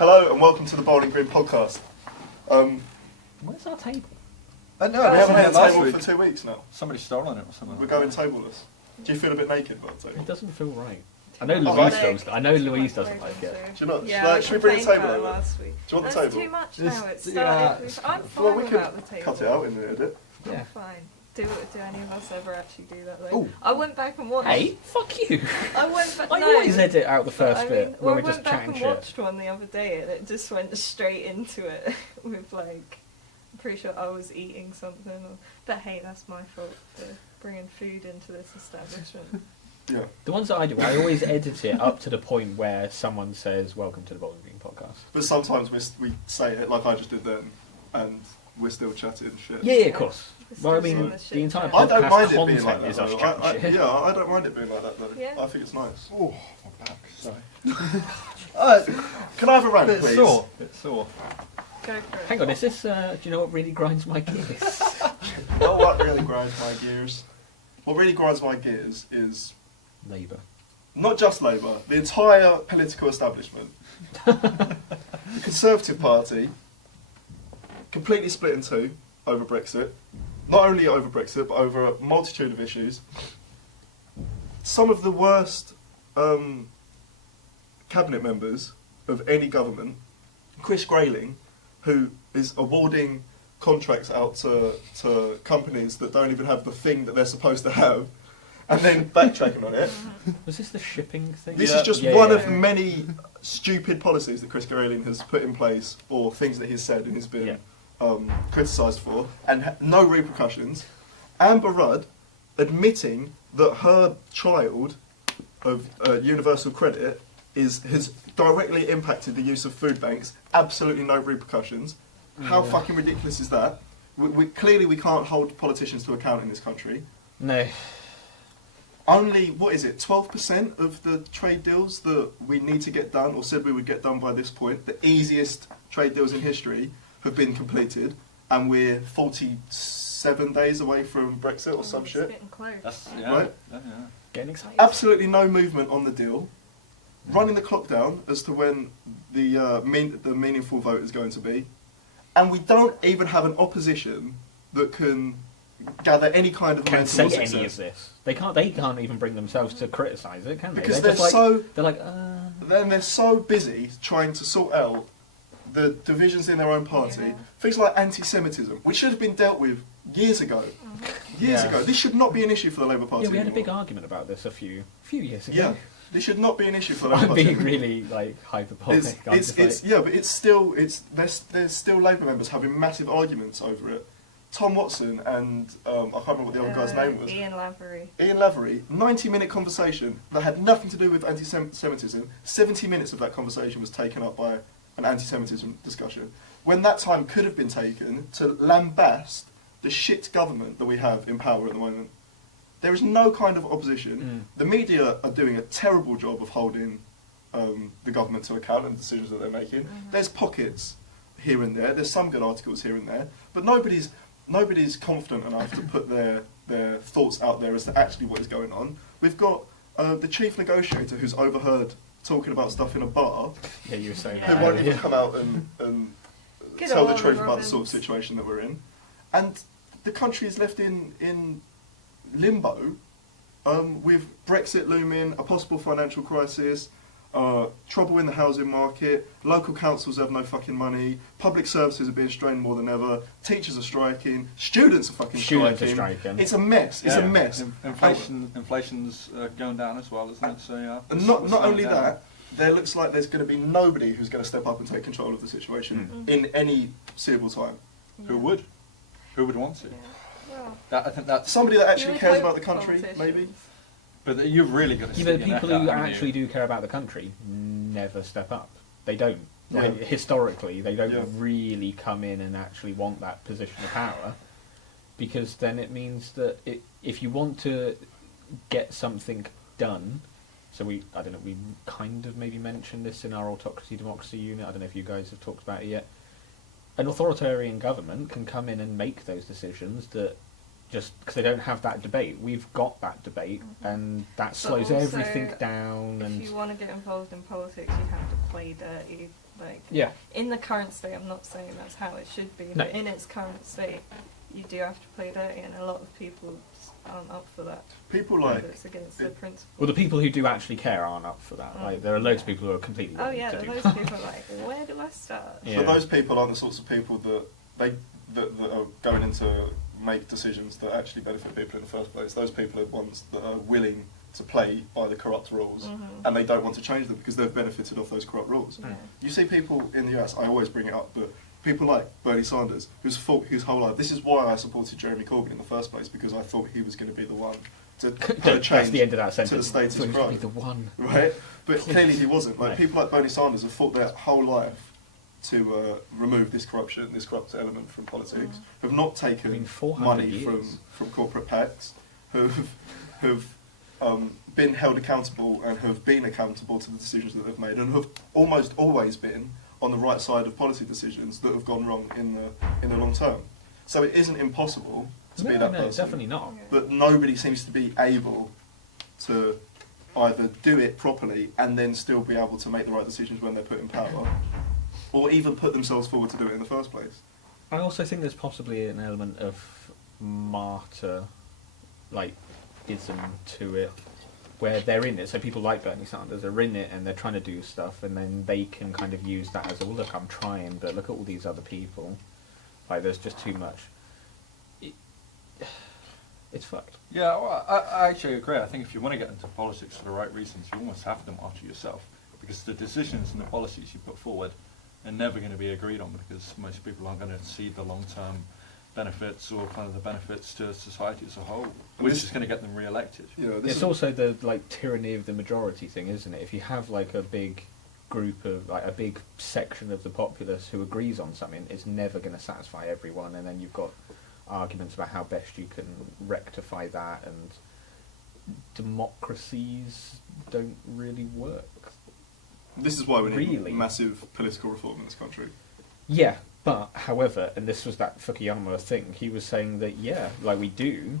Hello and welcome to the Bowling Green podcast. Where's our table? No, we haven't had a table for 2 weeks now. Somebody's stolen it or something. We're going tableless. Do you feel a bit naked by the table? It doesn't feel right. I know Louise doesn't like it. Do you not? Yeah, should we bring a table over? last week. Do you want That's the table? too much now. It's yeah. started. I'm fine Well, we without could the table. cut it out in the edit. Yeah. I'm fine. Do any of us ever actually do that though? Ooh. I went back and watched. Hey, fuck you! I went back. I no, always edit out the first bit well, when I we're just went back chatting and shit. watched one the other day, and it just went straight into it with like. I'm pretty sure I was eating something, but hey, that's my fault for bringing food into this establishment. Yeah. The ones that I do, I always edit it up to the point where someone says, "Welcome to the Bowling Green podcast." But sometimes we say it like I just did then, and we're still chatting and shit. Yeah, of course. We're Well, I still mean, seeing shit the entire chat. I don't podcast mind it being like content that. is us Though. chatting shit. I don't mind it being like that though. Yeah. I think it's nice. Oh, my back. Sorry. Can I have a rant, Bit please? sore. Bit sore. Go for it. Hang on, is this? Do you know what really grinds my gears? You know what really grinds my gears? What really grinds my gears is Labour. not just Labour, the entire political establishment. The Conservative Party, completely split in two over Brexit. Not only over Brexit, but over a multitude of issues. Some of the worst cabinet members of any government, Chris Grayling, who is awarding contracts out to companies that don't even have the thing that they're supposed to have, and then backtracking on it. Was this the shipping thing? This Yeah. is just Yeah, one yeah. of many stupid policies that Chris Grayling has put in place, or things that he's said and has been criticised for, and no repercussions. Amber Rudd admitting that her child of universal credit has directly impacted the use of food banks, absolutely no repercussions. How fucking ridiculous is that? Clearly we can't hold politicians to account in this country. No. Only, 12% of the trade deals that we need to get done, or said we would get done by this point, the easiest trade deals in history, have been completed, and we're 47 days away from Brexit or some It's shit. getting close. That's, Right. Yeah. Getting excited. Absolutely no movement on the deal. Running the clock down as to when the meaningful vote is going to be. And we don't even have an opposition that can gather any kind of Can momentum say or success. any of this. They can't even bring themselves to criticise it, can they? Because they're just like, they're like, Then they're so busy trying to sort out the divisions in their own party. Yeah. Things like anti-Semitism, which should have been dealt with years ago. Years Yeah. ago. This should not be an issue for the Labour Party yeah, we had a anymore. big argument about this a few years ago. Yeah. This should not be an issue for the Labour I'm Party. being really like hyperbolic. But there's still Labour members having massive arguments over it. Tom Watson and I can't remember what the other guy's name was. Ian Lavery. Ian Lavery, 90-minute conversation that had nothing to do with anti-Semitism. 70 minutes of that conversation was taken up by an anti-Semitism discussion, when that time could have been taken to lambast the shit government that we have in power at the moment. There is no kind of opposition. The media are doing a terrible job of holding the government to account and the decisions that they're making. There's pockets here and there. There's some good articles here and there, but nobody's confident enough to put their thoughts out there as to actually what is going on. We've got the chief negotiator who's overheard talking about stuff in a bar, Yeah, you were saying who that. won't even Yeah. come out and Good tell the old truth about the Robbins. sort of situation that we're in. And the country is left in limbo with Brexit looming, a possible financial crisis, trouble in the housing market, local councils have no fucking money, public services are being strained more than ever, teachers are striking, students are fucking Students are striking. striking. It's a mess. It's a mess. Inflation's going down as well, isn't it? So yeah. And not only that, there looks like there's going to be nobody who's going to step up and take control of the situation in any suitable time. Who would? Who would want to? Yeah. Well, I think that's. Somebody that you actually would cares hope about the country, politicians- maybe. But you've really got to. Yeah, but people who actually do care about the country never step up. They don't. Yeah. Like, historically, they don't Yeah. really come in and actually want that position of power, because then it means that if you want to get something done, so we kind of maybe mentioned this in our autocracy democracy unit. I don't know if you guys have talked about it yet. An authoritarian government can come in and make those decisions that just because they don't have that debate. We've got that debate, and that slows also, everything down. If And you want to get involved in politics, you have to play dirty. Like, Yeah. in the current state, I'm not saying that's how it should be, No. but in its current state, you do have to play dirty, and a lot of people just aren't up for that. People like It's against the principle. Well, the people who do actually care aren't up for that. Like, there are loads of people who are completely Oh willing yeah, to do those that. people are like, where do I start? Yeah. But those people aren't the sorts of people that are going in to make decisions that actually benefit people in the first place. Those people are ones that are willing to play by the corrupt rules, and they don't want to change them because they've benefited off those corrupt rules. Yeah. You see people in the US, I always bring it up, but people like Bernie Sanders, who's fought his whole life. This is why I supported Jeremy Corbyn in the first place, because I thought he was going to be the one to put a That's change the end of that to sentence. the status Thought he was gonna quo. be the one. Right? But Please. clearly he wasn't. Like, No. people like Bernie Sanders have fought their whole life to remove this corruption, this corrupt element from politics, have not taken 400 money years. from corporate PACs, have been held accountable and have been accountable to the decisions that they've made, and have almost always been on the right side of policy decisions that have gone wrong in the long term. So it isn't impossible to be that No, person. definitely not. But nobody seems to be able to either do it properly and then still be able to make the right decisions when they're put in power, or even put themselves forward to do it in the first place. I also think there's possibly an element of martyr, like, ism to it, where they're in it. So people like Bernie Sanders are in it and they're trying to do stuff, and then they can kind of use that as, oh, look, I'm trying, but look at all these other people. Like, there's just too much. It's fucked. Yeah, well, I actually agree. I think if you want to get into politics for the right reasons, you almost have to martyr yourself, because the decisions and the policies you put forward are never going to be agreed on, because most people aren't going to see the long-term benefits or kind of the benefits to society as a whole, which is going to get them re-elected. You know, It's also the, like, tyranny of the majority thing, isn't it? If you have, like, a big group of, like, a big section of the populace who agrees on something, it's never going to satisfy everyone, and then you've got arguments about how best you can rectify that, and democracies don't really work. This is why we need Really? massive political reform in this country. Yeah, but, however, and this was that Fukuyama thing, he was saying that, yeah, like, we do,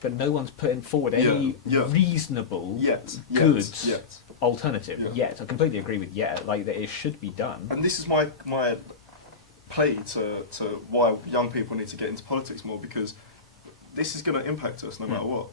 but no one's putting forward any reasonable, good alternative Yeah. yet. I completely agree with like, that it should be done. And this is my plea to why young people need to get into politics more, because this is going to impact us no matter what.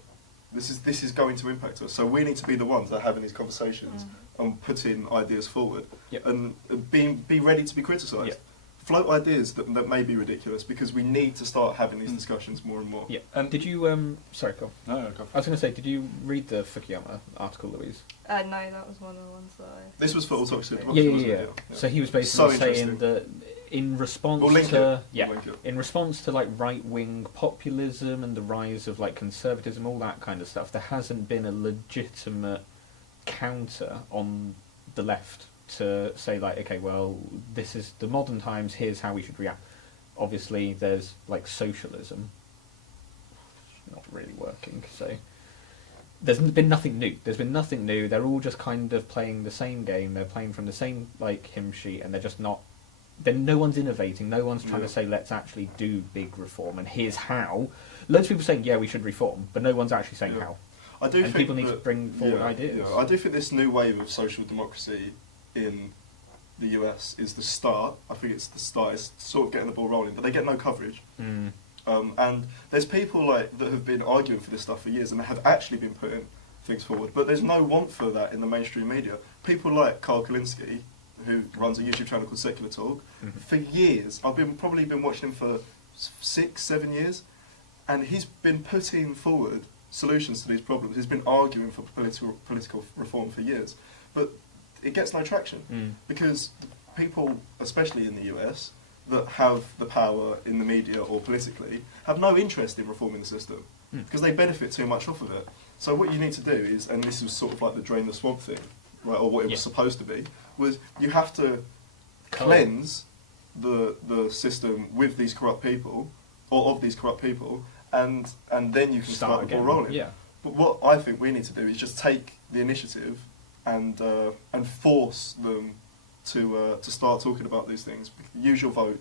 This is going to impact us. So we need to be the ones that are having these conversations and putting ideas forward, Yep. and be ready to be criticised. Yep. Float ideas that may be ridiculous, because we need to start having these discussions more and more. Yeah. And- Did you, sorry, go on. No, go for I was going to say, did you read the Fukuyama article, Louise? No, that was one of the ones that I... This was for autoxic Yeah, democracy, yeah, wasn't yeah. it? So he was basically So saying interesting. that in response We'll link to it. yeah, We'll link it. in response to, like, right-wing populism and the rise of, like, conservatism, all that kind of stuff, there hasn't been a legitimate counter on the left to say, like, okay, well, this is the modern times, here's how we should react. Obviously, there's, like, socialism. Not really working, so... There's been nothing new. There's been nothing new. They're all just kind of playing the same game. They're playing from the same, like, hymn sheet, and they're just not... Then no one's innovating. No one's trying to say, let's actually do big reform, and here's how. Loads of people saying, yeah, we should reform, but no one's actually saying how. I do And think people need to that- bring forward ideas. Yeah, I do think this new wave of social democracy in the US is the start. I think it's the start. It's sort of getting the ball rolling, but they get no coverage. Mm. And there's people like that have been arguing for this stuff for years and have actually been putting things forward, but there's no want for that in the mainstream media. People like Carl Kalinske, who runs a YouTube channel called Secular Talk, for years, I've probably been watching him for 6-7 years, and he's been putting forward solutions to these problems. He's been arguing for political reform for years, but it gets no traction because people, especially in the US, that have the power in the media or politically, have no interest in reforming the system because they benefit too much off of it. So what you need to do is, and this was sort of like the drain the swamp thing, right, or what it was supposed to be, was you have to cleanse the system with these corrupt people, or of these corrupt people, and then you can start the ball rolling. Yeah. But what I think we need to do is just take the initiative and force them to start talking about these things. Use your vote,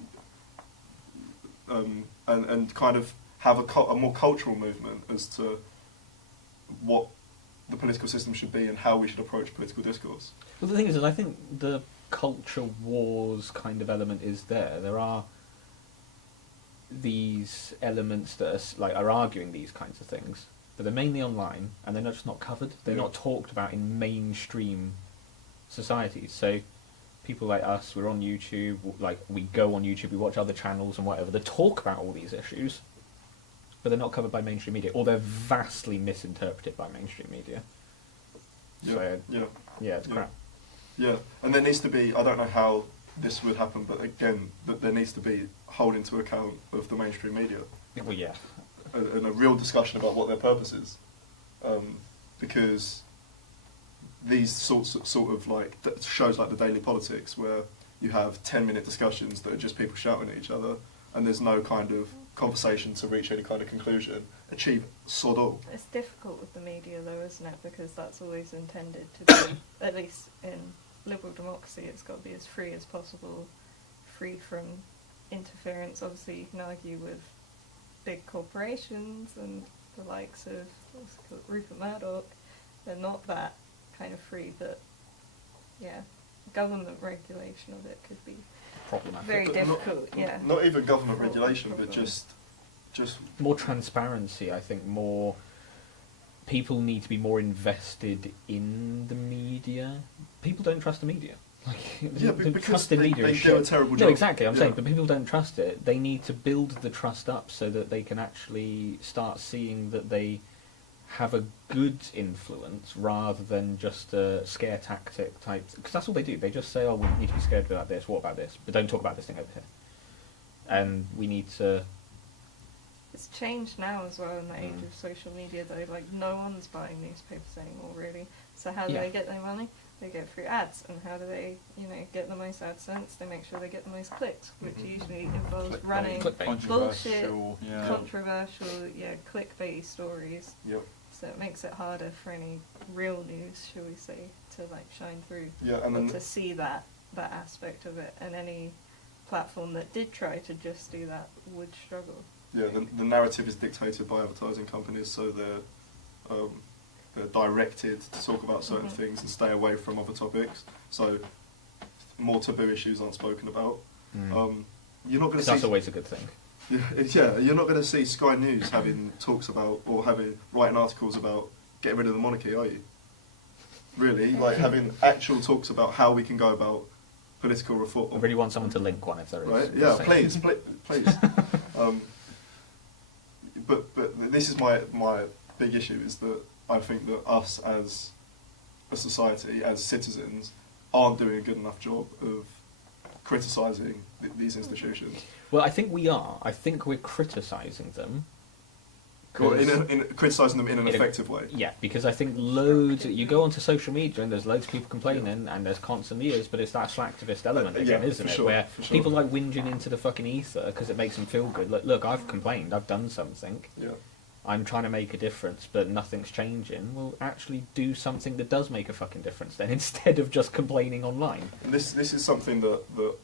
and kind of have a more cultural movement as to what the political system should be and how we should approach political discourse. Well, the thing is I think the culture wars kind of element is there. There are these elements that are arguing these kinds of things, but they're mainly online, and they're just not covered. They're not talked about in mainstream societies. So people like us, we're on YouTube, we go on YouTube, we watch other channels and whatever, that talk about all these issues, but they're not covered by mainstream media, or they're vastly misinterpreted by mainstream media. So, it's crap. Yeah, and there needs to be, I don't know how this would happen, but again, that there needs to be holding to account of the mainstream media. Well, yeah. And a real discussion about what their purpose is. Because these sorts of shows like the Daily Politics, where you have 10-minute discussions that are just people shouting at each other, and there's no kind of conversation to reach any kind of conclusion, achieve sod all. It's difficult with the media though, isn't it? Because that's always intended to be, at least in liberal democracy, it's got to be as free as possible, free from interference. Obviously you can argue with big corporations and the likes of Rupert Murdoch, they're not that kind of free, but government regulation of it could be problematic. very difficult. Not even government regulation, but just more transparency. I think more people need to be more invested in the media. People don't trust the media. Because trust in media they do a terrible job. No, exactly. I'm saying, but people don't trust it. They need to build the trust up so that they can actually start seeing that they have a good influence rather than just a scare tactic type. Because that's all they do. They just say, "Oh, we need to be scared about this. What about this? But don't talk about this thing over here." And we need to. It's changed now as well in the age of social media, though. No one's buying newspapers anymore, really. So how do they get their money? They get through ads. And how do they, get the most AdSense? They make sure they get the most clicks, which usually involves running bullshit, controversial, clickbait stories. Yep. So it makes it harder for any real news, shall we say, to shine through. Yeah, and or to see that aspect of it. And any platform that did try to just do that would struggle. Yeah, the narrative is dictated by advertising companies, so they're directed to talk about certain things and stay away from other topics. So more taboo issues aren't spoken about. You're not going to see. That's always a good thing. Yeah, you're not going to see Sky News having talks about or writing articles about getting rid of the monarchy, are you? Really, having actual talks about how we can go about political reform. I really want someone to link one if there is. Right? Yeah, please. But this is my big issue, is that I think that us as a society, as citizens, aren't doing a good enough job of criticising these institutions. Well, I think we are. I think we're criticising them. Or in criticising them in an effective way. Yeah, because I think loads. You go onto social media and there's loads of people complaining, and there's constantly is, but it's that slacktivist element again, isn't it? Where people like whinging into the fucking ether because it makes them feel good. Look, I've complained, I've done something. Yeah. I'm trying to make a difference, but nothing's changing. Well, actually do something that does make a fucking difference then, instead of just complaining online. And this is something that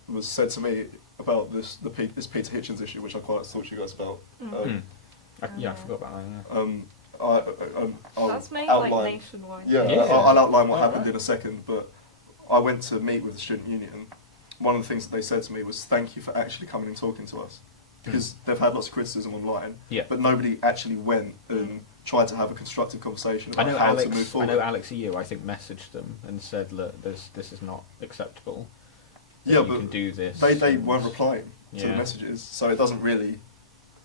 was said to me about this Peter Hitchens issue, which I quite talked to you guys about. I forgot about that. That's made nationwide. Yeah, I'll outline what happened in a second, but I went to meet with the student union. One of the things that they said to me was, thank you for actually coming and talking to us. Because they've had lots of criticism online, but nobody actually went and tried to have a constructive conversation about how to move forward. I know Alex EU, I think, messaged them and said, look, this is not acceptable. Yeah, you can do this. They weren't replying to the messages, so it doesn't really,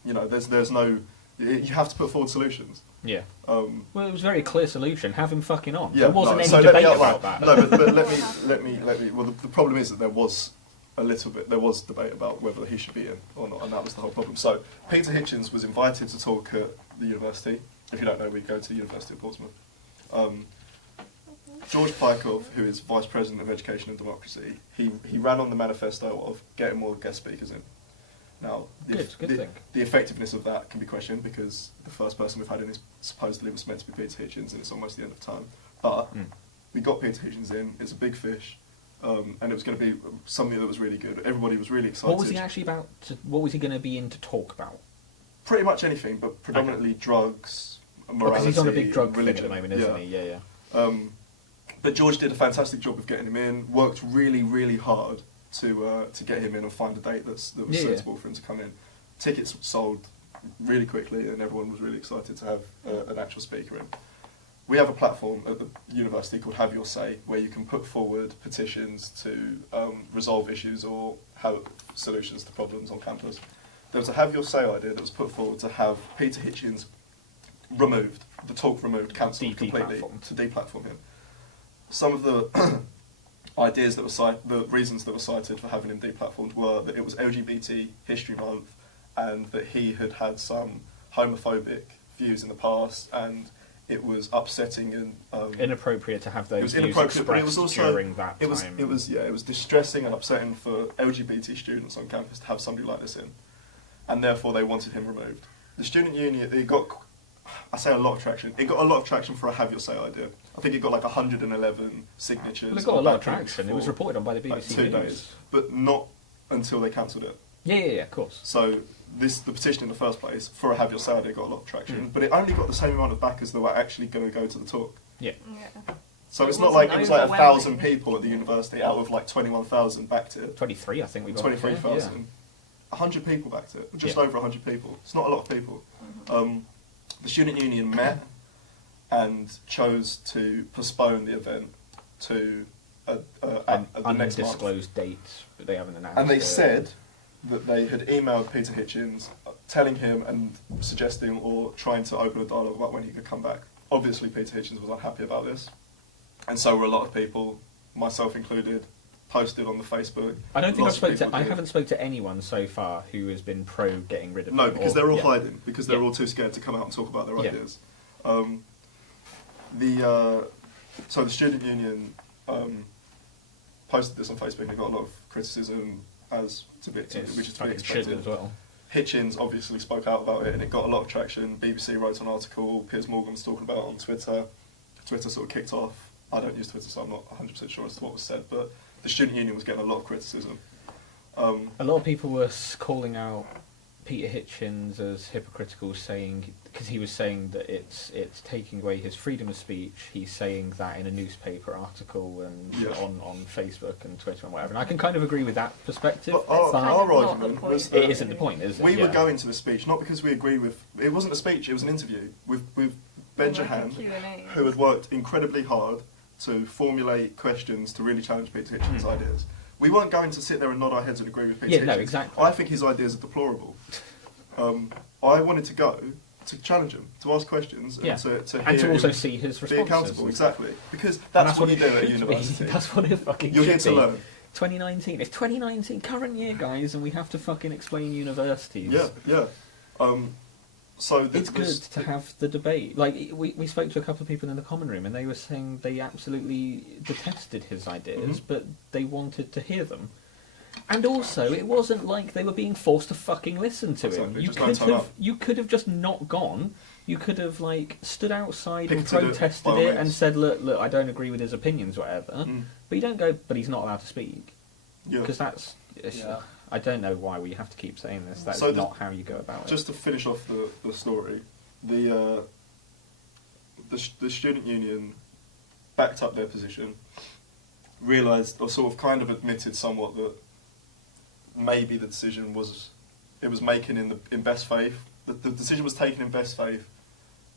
there's no. You have to put forward solutions. Yeah. Well, it was a very clear solution. Have him fucking on. Yeah, there wasn't any debate about that. No, but let me. Well, the problem is that there was debate about whether he should be in or not, and that was the whole problem. So Peter Hitchens was invited to talk at the university. If you don't know, we go to the University of Portsmouth. George Pykov, who is Vice President of Education and Democracy, he ran on the manifesto of getting more guest speakers in. Now, the effectiveness of that can be questioned, because the first person we've had in supposedly was meant to be Peter Hitchens, and it's almost the end of time. But we got Peter Hitchens in. It's a big fish, and it was going to be something that was really good. Everybody was really excited. What was he actually about? What was he going to be in to talk about? Pretty much anything, but predominantly drugs, morality, because he's on a big drug religion. thing at the moment, isn't he? Yeah. But George did a fantastic job of getting him in. Worked really, really hard to get him in and find a date that was sensible for him to come in. Tickets sold really quickly, and everyone was really excited to have an actual speaker in. We have a platform at the university called Have Your Say, where you can put forward petitions to resolve issues or have solutions to problems on campus. There was a Have Your Say idea that was put forward to have Peter Hitchens removed, the talk removed, cancelled completely, to deplatform him. Some of the ideas that were the reasons that were cited for having him deplatformed were that it was LGBT History Month, and that he had some homophobic views in the past, and it was upsetting and inappropriate to have those. It was views inappropriate, but it was also during that it was time. it was distressing and upsetting for LGBT students on campus to have somebody like this in, and therefore they wanted him removed. The student union, it got, I say a lot of traction. It got a lot of traction for a Have Your Say idea. I think it got like 111 signatures. Well, it got a lot of traction. It was reported on by the BBC like 2 News. days, but not until they cancelled it. Yeah, of course. So the petition in the first place for a Have Your Say idea got a lot of traction, but it only got the same amount of backers that were actually going to go to the talk. Yeah. So It it's not wasn't like it was like 1,000 overwhelming. people at the university out of like 21,000 backed it. 23, I think we got. 23,000. 100 people backed it, just Yeah. over 100 people. It's not a lot of people. Mm-hmm. The student union met and chose to postpone the event to An the next month. undisclosed date, but they haven't announced. And they it. said that they had emailed Peter Hitchens, telling him and suggesting or trying to open a dialogue about when he could come back. Obviously, Peter Hitchens was unhappy about this, and so were a lot of people, myself included, posted on the Facebook. I don't think Lots of people I did. haven't spoke to anyone so far who has been pro getting rid of No, him, because or- they're all yeah. hiding, because they're Yeah. all too scared to come out and talk about their Yeah. ideas. So the student union posted this on Facebook and it got a lot of criticism, as to be, It's which is to be fucking shit expected. as well. Hitchens obviously spoke out about it and it got a lot of traction. BBC wrote an article, Piers Morgan was talking about it on Twitter. Twitter sort of kicked off. I don't use Twitter, so I'm not 100% sure as to what was said, but the student union was getting a lot of criticism. A lot of people were calling out Peter Hitchens as hypocritical, saying, because he was saying that it's taking away his freedom of speech. He's saying that in a newspaper article and Yeah. on Facebook and Twitter and whatever. And I can kind of agree with that perspective. But It's kind our of not argument the point. was It that isn't the point, is it? we were Yeah. going to the speech not because we agree with. It wasn't a speech; it was an interview with Ben Like a Jahan, Q&A. who had worked incredibly hard to formulate questions to really challenge Peter Hitchens' ideas. We weren't going to sit there and nod our heads and agree with Peter Yeah, Hitchens. no, exactly. I think his ideas are deplorable. I wanted to go to challenge him, to ask questions, Yeah. and to And hear to also him see his be responses. accountable. and Exactly, because stuff. that's And what you it do at should be. university. That's what it fucking You're here should to be. learn. 2019. It's 2019, current year, guys, and we have to fucking explain universities. Yeah. So It's good to have the debate. Like, we spoke to a couple of people in the common room, and they were saying they absolutely detested his ideas, Mhm. but they wanted to hear them. And also, it wasn't like they were being forced to fucking listen to him. Exactly, You just don't could turn have, up. you could have just not gone. You could have like stood outside and Picketed it, protested by all it and means. said, "Look, I don't agree with his opinions, whatever." Mm. But you don't go. But he's not allowed to speak Yeah. because that's. Yeah. I don't know why we have to keep saying this. That's So not how you go about Just to finish off the story, the student union backed up their position, realised, or sort of kind of admitted somewhat that maybe the decision was making in best faith. The decision was taken in best faith,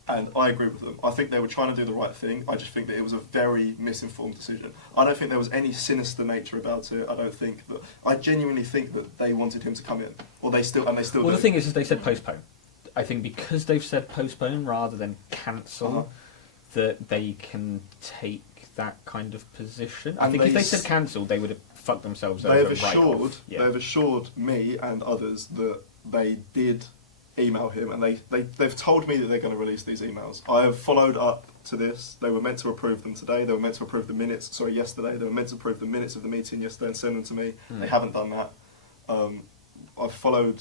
and I agree with them. I think they were trying to do the right thing. I just think that it was a very misinformed decision. I don't think there was any sinister nature about it. I genuinely think that they wanted him to come in, or they still Well, do. the thing is they said postpone. I think because they've said postpone rather than cancel, Uh-huh. that they can take that kind of position. I And think if they they said cancel, they would have fucked themselves They over have right assured, off. Yeah. they've assured me and others that they did email him, and they've told me that they're going to release these emails. I have followed up to this. They were meant to approve them today. They were meant to approve the minutes. Sorry, yesterday. They were meant to approve the minutes of the meeting yesterday and send them to me. Hmm. They haven't done that. I've followed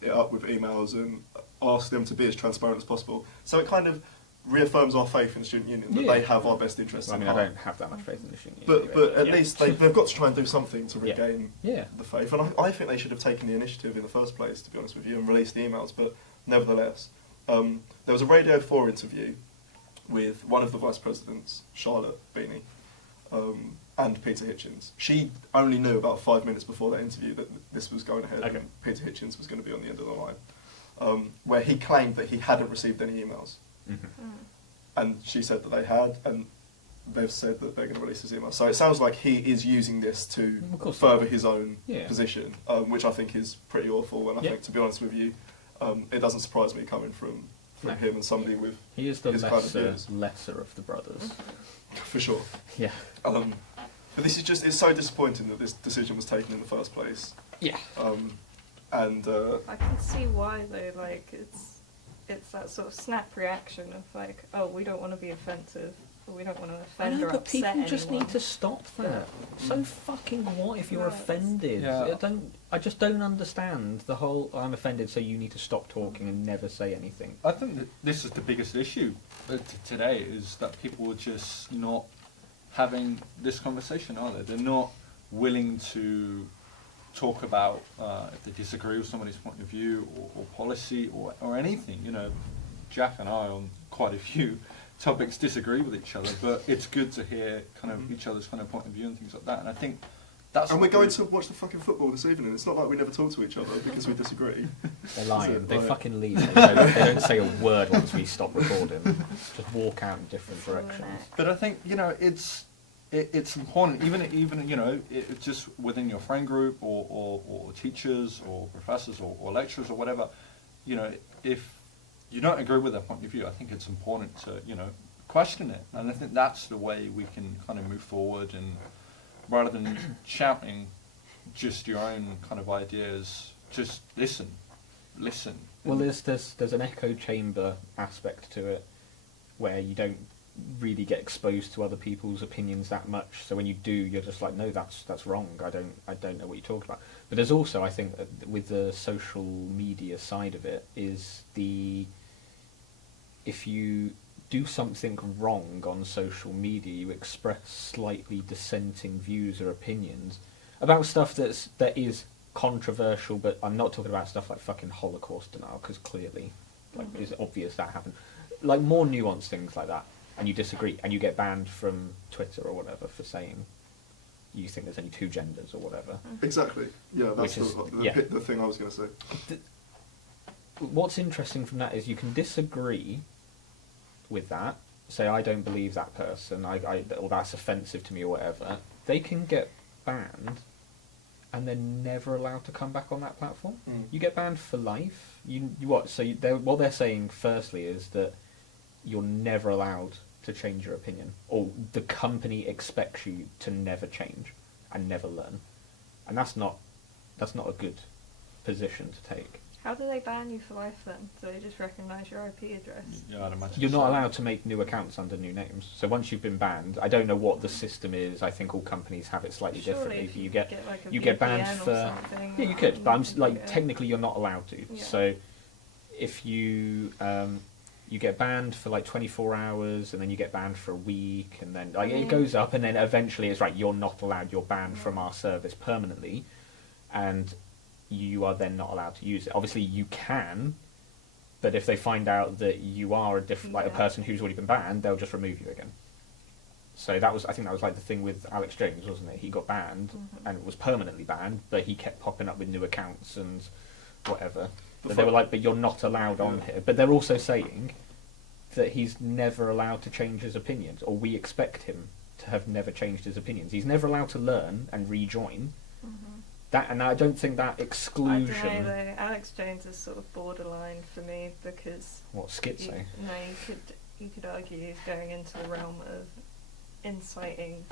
it up with emails and asked them to be as transparent as possible. So it kind of reaffirms our faith in the student union that Yeah. they have our best interests Well, I in mean, I heart. don't have that much faith in the student But union but anyway, at yeah. least they've got to try and do something to Yeah. regain Yeah. the faith. And I think they should have taken the initiative in the first place, to be honest with you, and released the emails. But nevertheless, there was a Radio 4 interview with one of the vice presidents, Charlotte Beanie, and Peter Hitchens. She only knew about 5 minutes before that interview that this was going ahead, Okay. and Peter Hitchens was going to be on the end of the line, where he claimed that he hadn't received any emails. Mhm. And she said that they had, and they've said that they're going to release his email. So it sounds like he is using this to Of course. further his own Yeah. position, which I think is pretty awful. And I Yeah. think, to be honest with you, it doesn't surprise me coming from No. him and somebody with, He is the his kind of views. lesser of the brothers. for sure. Yeah. But this is just, it's so disappointing that this decision was taken in the first place. Yeah. And I can see why though. Like it's that sort of snap reaction of like, oh, we don't want to be offensive, or we don't want to I offend know, or but upset people just anyone. need to stop that. So fucking what if you're No, it's- offended? Yeah. I just don't understand the whole I'm offended, so you need to stop talking and never say anything. I think that this is the biggest issue today, is that people are just not having this conversation, are they? They're not willing to talk about if they disagree with somebody's point of view or policy or anything. You know, Jack and I on quite a few topics disagree with each other, but it's good to hear kind of each other's kind of point of view and things like that. And I think that's and what we're going we- to watch the fucking football this evening. It's not like we never talk to each other because we disagree. They're lying. it? They Right. fucking leave. They don't say a word once we stop recording. Just walk out in different directions. But I think, you know, it's important, even you know, it's just within your friend group or teachers or professors or lecturers or whatever. You know, if you don't agree with their point of view, I think it's important to, you know, question it. And I think that's the way we can kind of move forward, and rather than shouting just your own kind of ideas, just listen. Well, there's an echo chamber aspect to it, where you don't really get exposed to other people's opinions that much. So when you do, you're just like, no, that's wrong. I don't know what you're talking about. But there's also, I think, with the social media side of it, is if you do something wrong on social media, you express slightly dissenting views or opinions about stuff that is controversial. But I'm not talking about stuff like fucking Holocaust denial, because clearly, like, it's obvious that happened. Like more nuanced things like that, and you disagree, and you get banned from Twitter or whatever for saying you think there's only two genders or whatever. Exactly. Yeah, that's Which is- the thing I was going to say. What's interesting from that is you can disagree with that, say I don't believe that person, or that's offensive to me or whatever. They can get banned, and they're never allowed to come back on that platform. You get banned for life. You what? So what they're saying firstly is that you're never allowed to change your opinion, or the company expects you to never change and never learn, and that's not a good position to take. How do they ban you for life then? Do they just recognise your IP address? Yeah, I'd imagine You're so. not allowed to make new accounts under new names. So once you've been banned, I don't know what the system is. I think all companies have it slightly Surely differently. if But you get like a you get banned VPN or for something, yeah, you could. But I'm like yeah. technically you're not allowed to. Yeah. So if you you get banned for like 24 hours, and then you get banned for a week, and then like it goes up, and then eventually it's right. You're not allowed. You're banned from our service permanently, and you are then not allowed to use it. Obviously, you can, but if they find out that you are a different, like a Yeah. person who's already been banned, they'll just remove you again. So I think that was like the thing with Alex Jones, wasn't it? He got banned and was permanently banned, but he kept popping up with new accounts and whatever. But they were like, but you're not allowed on here. But they're also saying that he's never allowed to change his opinions, or we expect him to have never changed his opinions. He's never allowed to learn and rejoin. That, and I don't think that I exclusion. don't know though. Alex Jones is sort of borderline for me because What schizo? you could argue he's going into the realm of inciting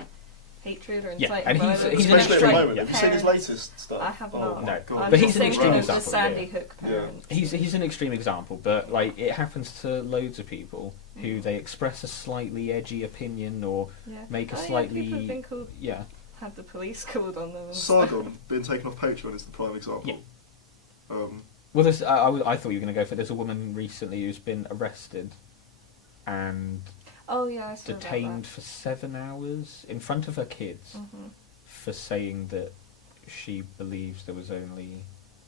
hatred or Yeah, inciting and he's- violence. he's an Especially at the extreme- moment. yeah. Have you seen his latest stuff? I have Oh not. my No. God. I'm But just he's an thinking extreme of example, the Sandy yeah. Hook parents. He's an extreme example, but like it happens to loads of people who they express a slightly edgy opinion or Yeah. make a Oh, yeah, slightly people have been called, yeah. had the police called on them. And stuff. Sargon being taken off Patreon is the prime example. Yeah. Um, Well, there's, I thought you were going to go for. There's a woman recently who's been arrested and Oh yeah, I saw detained for 7 hours in front of her kids That. for saying that she believes there was only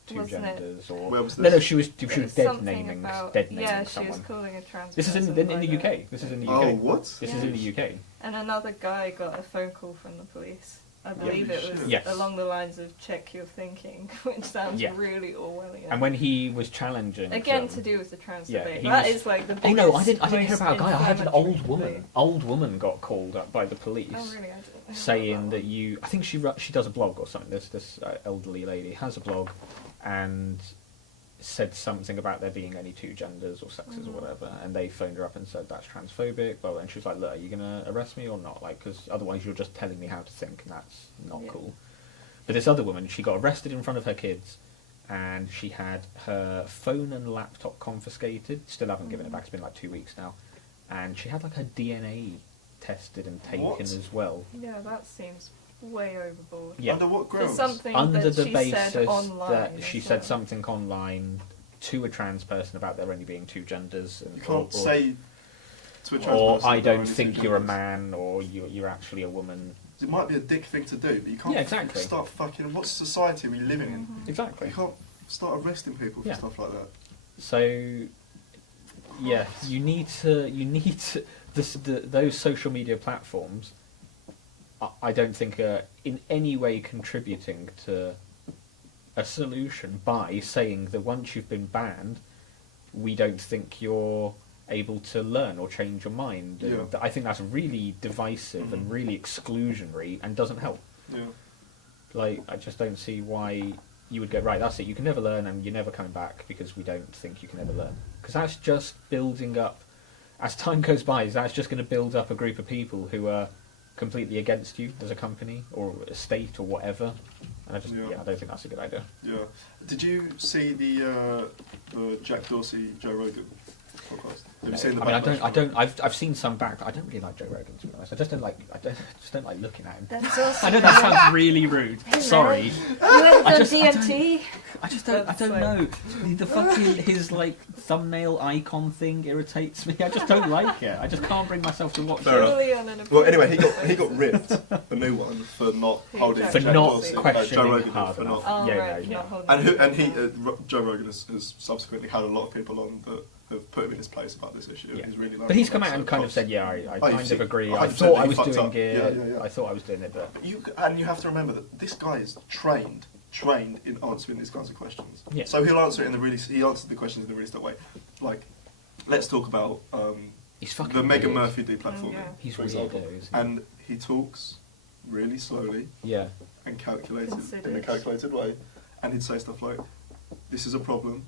two Wasn't it? genders, or Where was no, this? she was It dead was something naming about- dead naming yeah, she someone. was calling a trans This is in person the by UK. This is in the UK. Oh, what? This is in the UK. And another guy got a phone call from the police. I believe Holy it was shit. Yes. along the lines of check your thinking, which sounds Yeah. really Orwellian. And when he was challenging Again, them- to do with the trans Yeah, debate. he That was- is like the Oh biggest. no, I didn't hear most about a guy. I heard an old inflammatory woman. debate. Old woman got called up by the police, Oh really? I didn't know about saying that one. you. I think she does a blog or something. This elderly lady has a blog, and said something about there being only two genders or sexes or whatever, and they phoned her up and said that's transphobic. But and she was like, "Look, are you gonna arrest me or not? Like, because otherwise you're just telling me how to think, and that's not Yeah. cool." But this other woman, she got arrested in front of her kids, and she had her phone and laptop confiscated. Still haven't given it back. It's been like 2 weeks now, and she had like her DNA tested and taken What? as well. Yeah, that seems way overboard. Yeah. Under what For grounds? something Under that the she basis said online. that she as said well. something online to a trans person about there only being two genders. And, You can't or, say to a trans or person, I don't "Oh, think you you're a do this." man, or you're actually a woman. It might be a dick thing to do, but you can't Yeah, exactly. start fucking... What society are we living in? Exactly. You can't start arresting people for Yeah. stuff like that. So, yeah, you need to those social media platforms. I don't think are in any way contributing to a solution by saying that once you've been banned, we don't think you're able to learn or change your mind. And Yeah. I think that's really divisive and really exclusionary and doesn't help. Yeah. Like, I just don't see why you would go, right, that's it, you can never learn and you're never coming back because we don't think you can ever learn. Because that's just building up, as time goes by, that's just going to build up a group of people who are completely against you as a company or a state or whatever. And I Yeah. I don't think that's a good idea. Yeah. Did you see the Jack Dorsey, Joe Rogan podcast? Have you seen the I've seen some back, but I don't really like Joe Rogan, to be honest. I just don't like looking at him. That's also I know that sounds really rude. Hey, Sorry. You ever done just- I DMT? I That's don't like- know. The fucking his like thumbnail icon thing irritates me. I just don't like it. I just can't bring myself to watch Fair it. enough. Purely on an Well, anyway, opinion he got basis. ripped, a new one, for not Who, holding Jack For Jack not Dorsey, questioning Joe Rogan hard for enough. not. Oh, Yeah, right, yeah, not yeah. holding And it. Joe Rogan has subsequently had a lot of people on that have put him in his place about this issue. Yeah. He's really But he's come out and kind of said, "Yeah, I you've kind of seen- agree. I I said thought that I he was fucked doing up." it. Yeah, yeah. I thought I was doing it, but But you have to remember that this guy is trained in answering these kinds of questions. Yeah. So he'll answer it he answered the questions in a really stuck way. Like, let's talk about he's fucking the Megan weird. Murphy deplatforming. Yeah. He's for weird, example. though, isn't he? And he talks really slowly Yeah, and calculated in a Considered. calculated way, and he'd say stuff like, "This is a problem.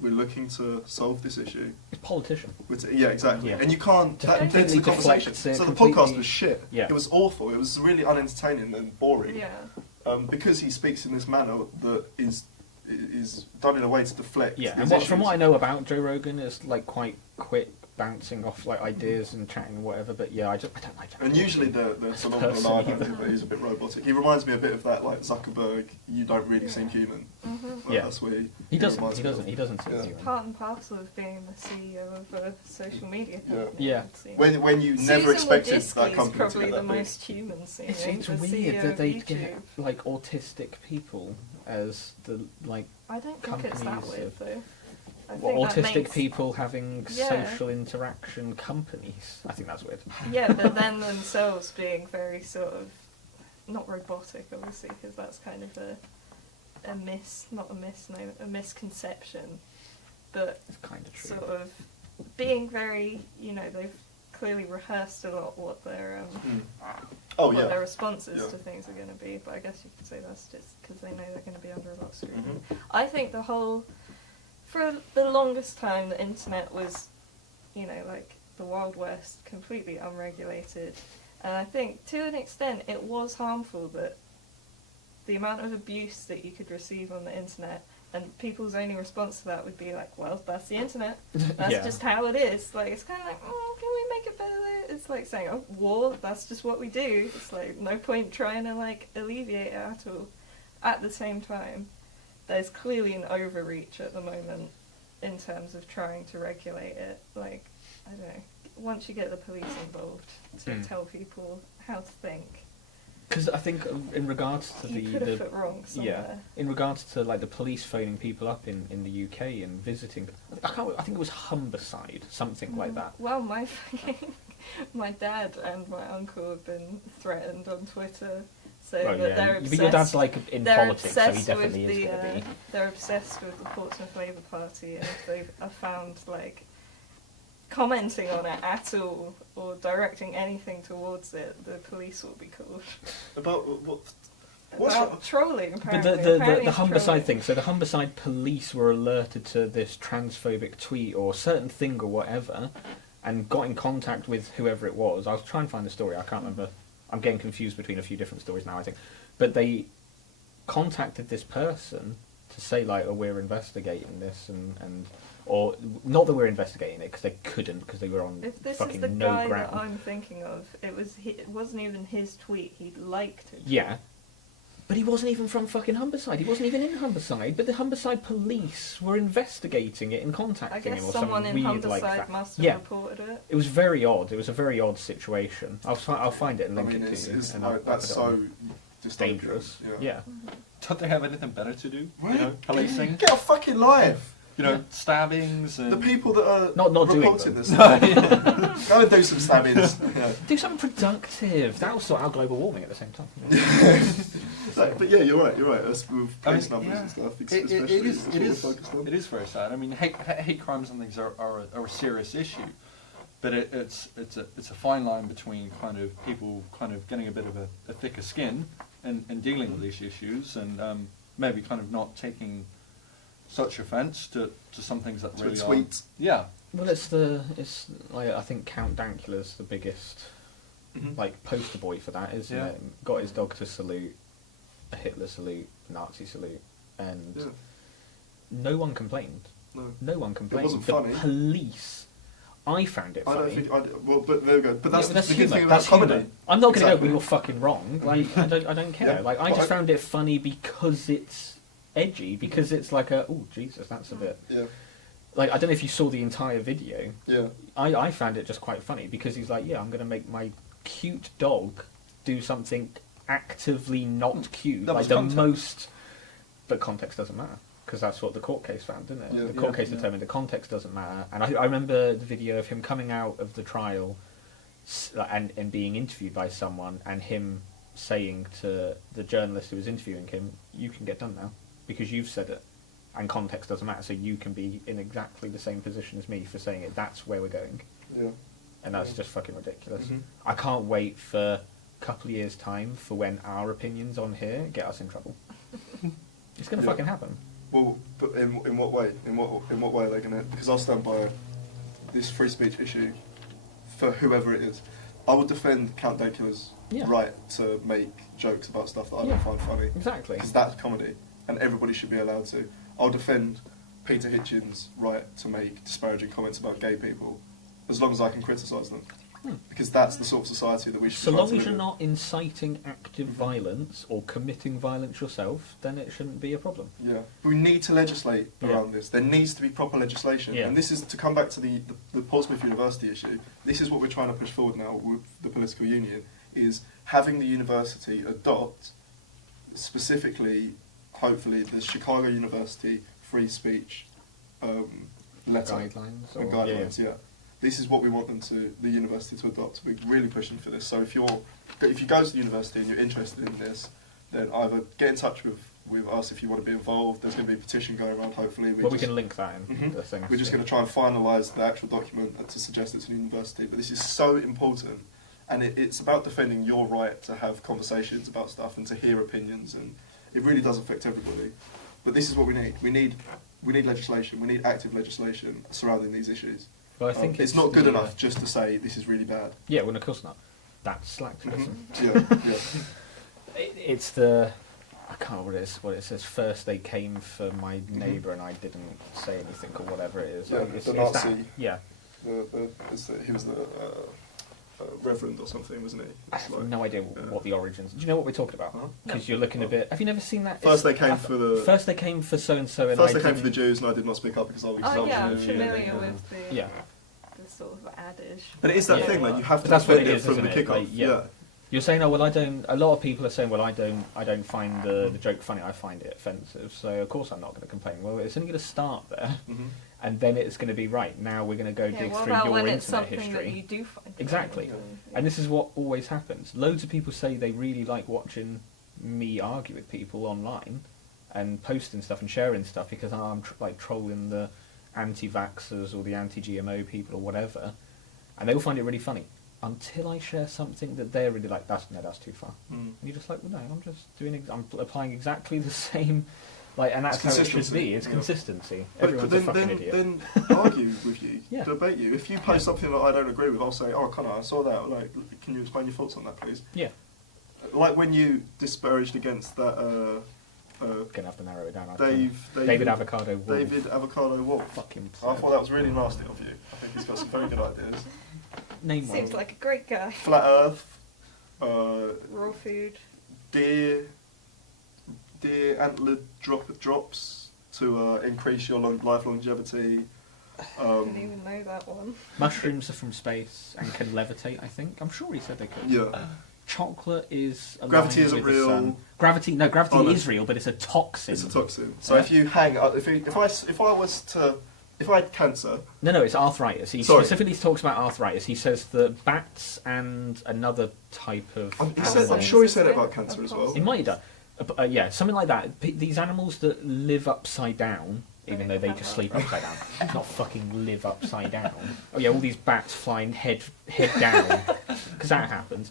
We're looking to solve this issue." he's a politician. Yeah, exactly. Yeah. And you can't. To That ends completely the conversation. deflect it, So the completely- podcast was shit. Yeah. It was awful. It was really unentertaining and boring. Yeah. Because he speaks in this manner that is done in a way to deflect. Yeah, these and from issues. what I know about Joe Rogan, it's like quite quick bouncing off like ideas and chatting and whatever. But yeah, I don't like that. And usually the phenomenon Person I have either. is that he's a bit robotic. He reminds me a bit of that like Zuckerberg. You don't really seem human. Mhm. Like, Yeah. that's where He doesn't. reminds He me of. doesn't. He doesn't. Yeah. Yeah. Part and parcel of being the CEO of a social media Yeah. company. Yeah. it seems. When you Susan never expected Wojcicki that is company to probably get the that big. most human seeming. It's the weird CEO that of they YouTube. get like autistic people as the like I don't think it's that companies weird of- though. I well, think that autistic makes, people having Yeah. social interaction companies. I think that's weird. Yeah, but then themselves being very sort of not robotic, obviously, because that's kind of a misconception, but It's kind of true. sort of being very, they've clearly rehearsed a lot what their Oh what their yeah. responses Yeah. to things are going to be, but I guess you could say that's just because they know they're going to be under a lot of scrutiny. Mhm. I think for the longest time, the internet was, like the Wild West, completely unregulated, and I think to an extent it was harmful that the amount of abuse that you could receive on the internet, and people's only response to that would be like, well, that's the internet. That's Yeah. just how it is. Like, it's kind of like, oh, can we make it better? It's like saying, oh, war, that's just what we do. It's like, no point trying to, like, alleviate it at all. At the same time, there's clearly an overreach at the moment in terms of trying to regulate it. Like, I don't know, once you get the police involved to tell people how to think, Because I think in regards to You put a foot wrong somewhere. in regards to like the police phoning people up in the UK and visiting, I think it was Humberside, something like that. Well, my dad and my uncle have been threatened on Twitter, saying that they're obsessed. But your dad's like in they're politics, so he obsessed definitely with is going to be. They're obsessed with the Portsmouth Labour Party, and if they are found like commenting on it at all or directing anything towards it, the police will be called. About what? What's About trolling, But apparently. Apparently the it's Humberside trolling. thing, so the Humberside police were alerted to this transphobic tweet or certain thing or whatever, and got in contact with whoever it was. I was trying to find the story, I can't remember. I'm getting confused between a few different stories now, I think. But they contacted this person to say, like, oh, we're investigating this, and or not that we're investigating it, because they couldn't, because they were on If this fucking is the no guy ground. that I'm thinking of, it wasn't even his tweet. He liked it. Yeah. But he wasn't even from fucking Humberside. He wasn't even in Humberside. But the Humberside police were investigating it and I contacting guess him or someone something in weird like Humberside that. must have Yeah. reported it. It was very odd. It was a very odd situation. I'll find it and I link mean, it to you. it's and like, I'll that's put it on. so dystopian. Dangerous. Yeah. Don't they have anything better to do? Right? You know, policing. Get a fucking life. You know, stabbings and The people that are Not doing reporting them. this stuff, go and do some stabbings. Yeah. Do something productive. That'll sort out global warming at the same time. But yeah, you're right. With I case mean, numbers yeah. and stuff, It especially is. that's It what is. we're focused on. It is very sad. I mean, hate crimes and things are a serious issue, but it's a fine line between kind of people kind of getting a bit of a thicker skin and dealing with these issues, and maybe kind of not taking such offence to some things that To a really are. tweet. Yeah. Well, it's like I think Count Dankula's the biggest like poster boy for that, isn't Yeah. it? Got his dog to salute, a Hitler salute, Nazi salute, and Yeah. no one complained. No. No one complained. wasn't the funny. police. I found it I funny. don't think. Well, but there we go. But that's, Yeah, the good humour. thing about That's comedy. humour. I'm not going to go, Exactly. we were fucking wrong. Like, I don't care. Yeah, Like, I but just found it funny because it's edgy, because it's like oh, Jesus, that's a bit... Yeah. Like, I don't know if you saw the entire video. Yeah. I found it just quite funny, because he's like, yeah, I'm going to make my cute dog do something actively not cute. That Like, was the context. most... But context doesn't matter, because that's what the court case found, didn't it? Yeah. The court Yeah, case yeah. determined the context doesn't matter. And I remember the video of him coming out of the trial and being interviewed by someone, and him saying to the journalist who was interviewing him, you can get done now, because you've said it. And context doesn't matter, so you can be in exactly the same position as me for saying it. That's where we're going. Yeah. And that's just fucking ridiculous. Mhm. I can't wait for a couple of years' time for when our opinions on here get us in trouble. It's going to Yeah. fucking happen. Well, but in what way? In what way are they gonna? Because I'll stand by this free speech issue for whoever it is. I would defend Count Dankula's Yeah. right to make jokes about stuff that I Yeah. don't find funny. Exactly. Because that's comedy, and everybody should be allowed to. I'll defend Peter Hitchens' right to make disparaging comments about gay people, as long as I can criticise them. Because that's the sort of society that we should So try long to as live you're in. not inciting active violence or committing violence yourself, then it shouldn't be a problem. Yeah, we need to legislate Yeah. around this. There needs to be proper legislation, Yeah. and this is to come back to the Portsmouth University issue. This is what we're trying to push forward now with the political union: is having the university adopt specifically, hopefully, the Chicago University free speech letter Guidelines and or- guidelines. Yeah. This is what we want the university to adopt. We're really pushing for this. So if you go to the university and you're interested in this, then either get in touch with us if you want to be involved. There's going to be a petition going around, hopefully. Well, we can link that in Mhm. the thing. We're just going to try and finalise the actual document to suggest it to the university. But this is so important, and it's about defending your right to have conversations about stuff and to hear opinions, and it really does affect everybody. But this is what we need. We need legislation. We need active legislation surrounding these issues. Well, I think it's not good enough just to say this is really bad. Yeah, well, of course not. That's slacktivism. Yeah. It's the... I can't remember what it says. First they came for my neighbour and I didn't say anything or whatever it is. Yeah, Like, the it's that. Nazi. Yeah. He was the reverend or something, wasn't he? I It's have like- no idea what the origins... Do you know what we're talking about? Huh? Because you're looking a bit... Have you never seen that? First It's- they came for the- First they came for so-and-so and First I they came for the didn't- Jews, and I did not speak up because I was. Oh yeah, I'm Jew. familiar with the, Yeah. the sort of adage. But it is that Yeah. thing, like you have to But that's what defend it it is, from isn't the it? kickoff. Like, yeah. You're saying, oh well, I don't. A lot of people are saying, well, I don't find the joke funny. I find it offensive. So of course I'm not going to complain. Well, it's only going to start there, and then it's going to be right. Now we're going to go dig what through about your when internet it's something history. that you do find Exactly, funny? and this is what always happens. Loads of people say they really like watching me argue with people online, and posting stuff and sharing stuff because I'm like trolling the anti-vaxxers or the anti-GMO people or whatever, and they all find it really funny. Until I share something that they're really like, that's too far. And you're just like, well, no, I'm just I'm applying exactly the same, like, and that's how it should be. It's consistency. Everyone's a fucking idiot. Then argue with you, Yeah. debate you. If you post something that I don't agree with, I'll say, oh, Connor, I saw that. Like, can you explain your thoughts on that, please? Yeah. Like when you disparaged against that. Gonna have to narrow it down. David Avocado Wolfe. David Avocado Wolfe. Fucking. I thought that was really nasty of you. I think he's got some very good ideas. Name Seems one. like a great guy. Flat Earth, Raw food. deer antler drops to increase your life longevity. I didn't even know that one. Mushrooms are from space and can levitate. I think. I'm sure he said they could. Yeah. Chocolate is aligned Gravity isn't with the real. sun. Gravity Oh, no. is real, but it's a toxin. It's a toxin. So if you hang, if I had cancer, No, it's arthritis. He Sorry. specifically talks about arthritis. He says that bats and another type of I'm sure he said it about cancer as well. He might have done. Yeah, something like that. These animals that live upside down, even though they just sleep upside down, not fucking live upside down. Oh yeah, all these bats flying head down, because that happens.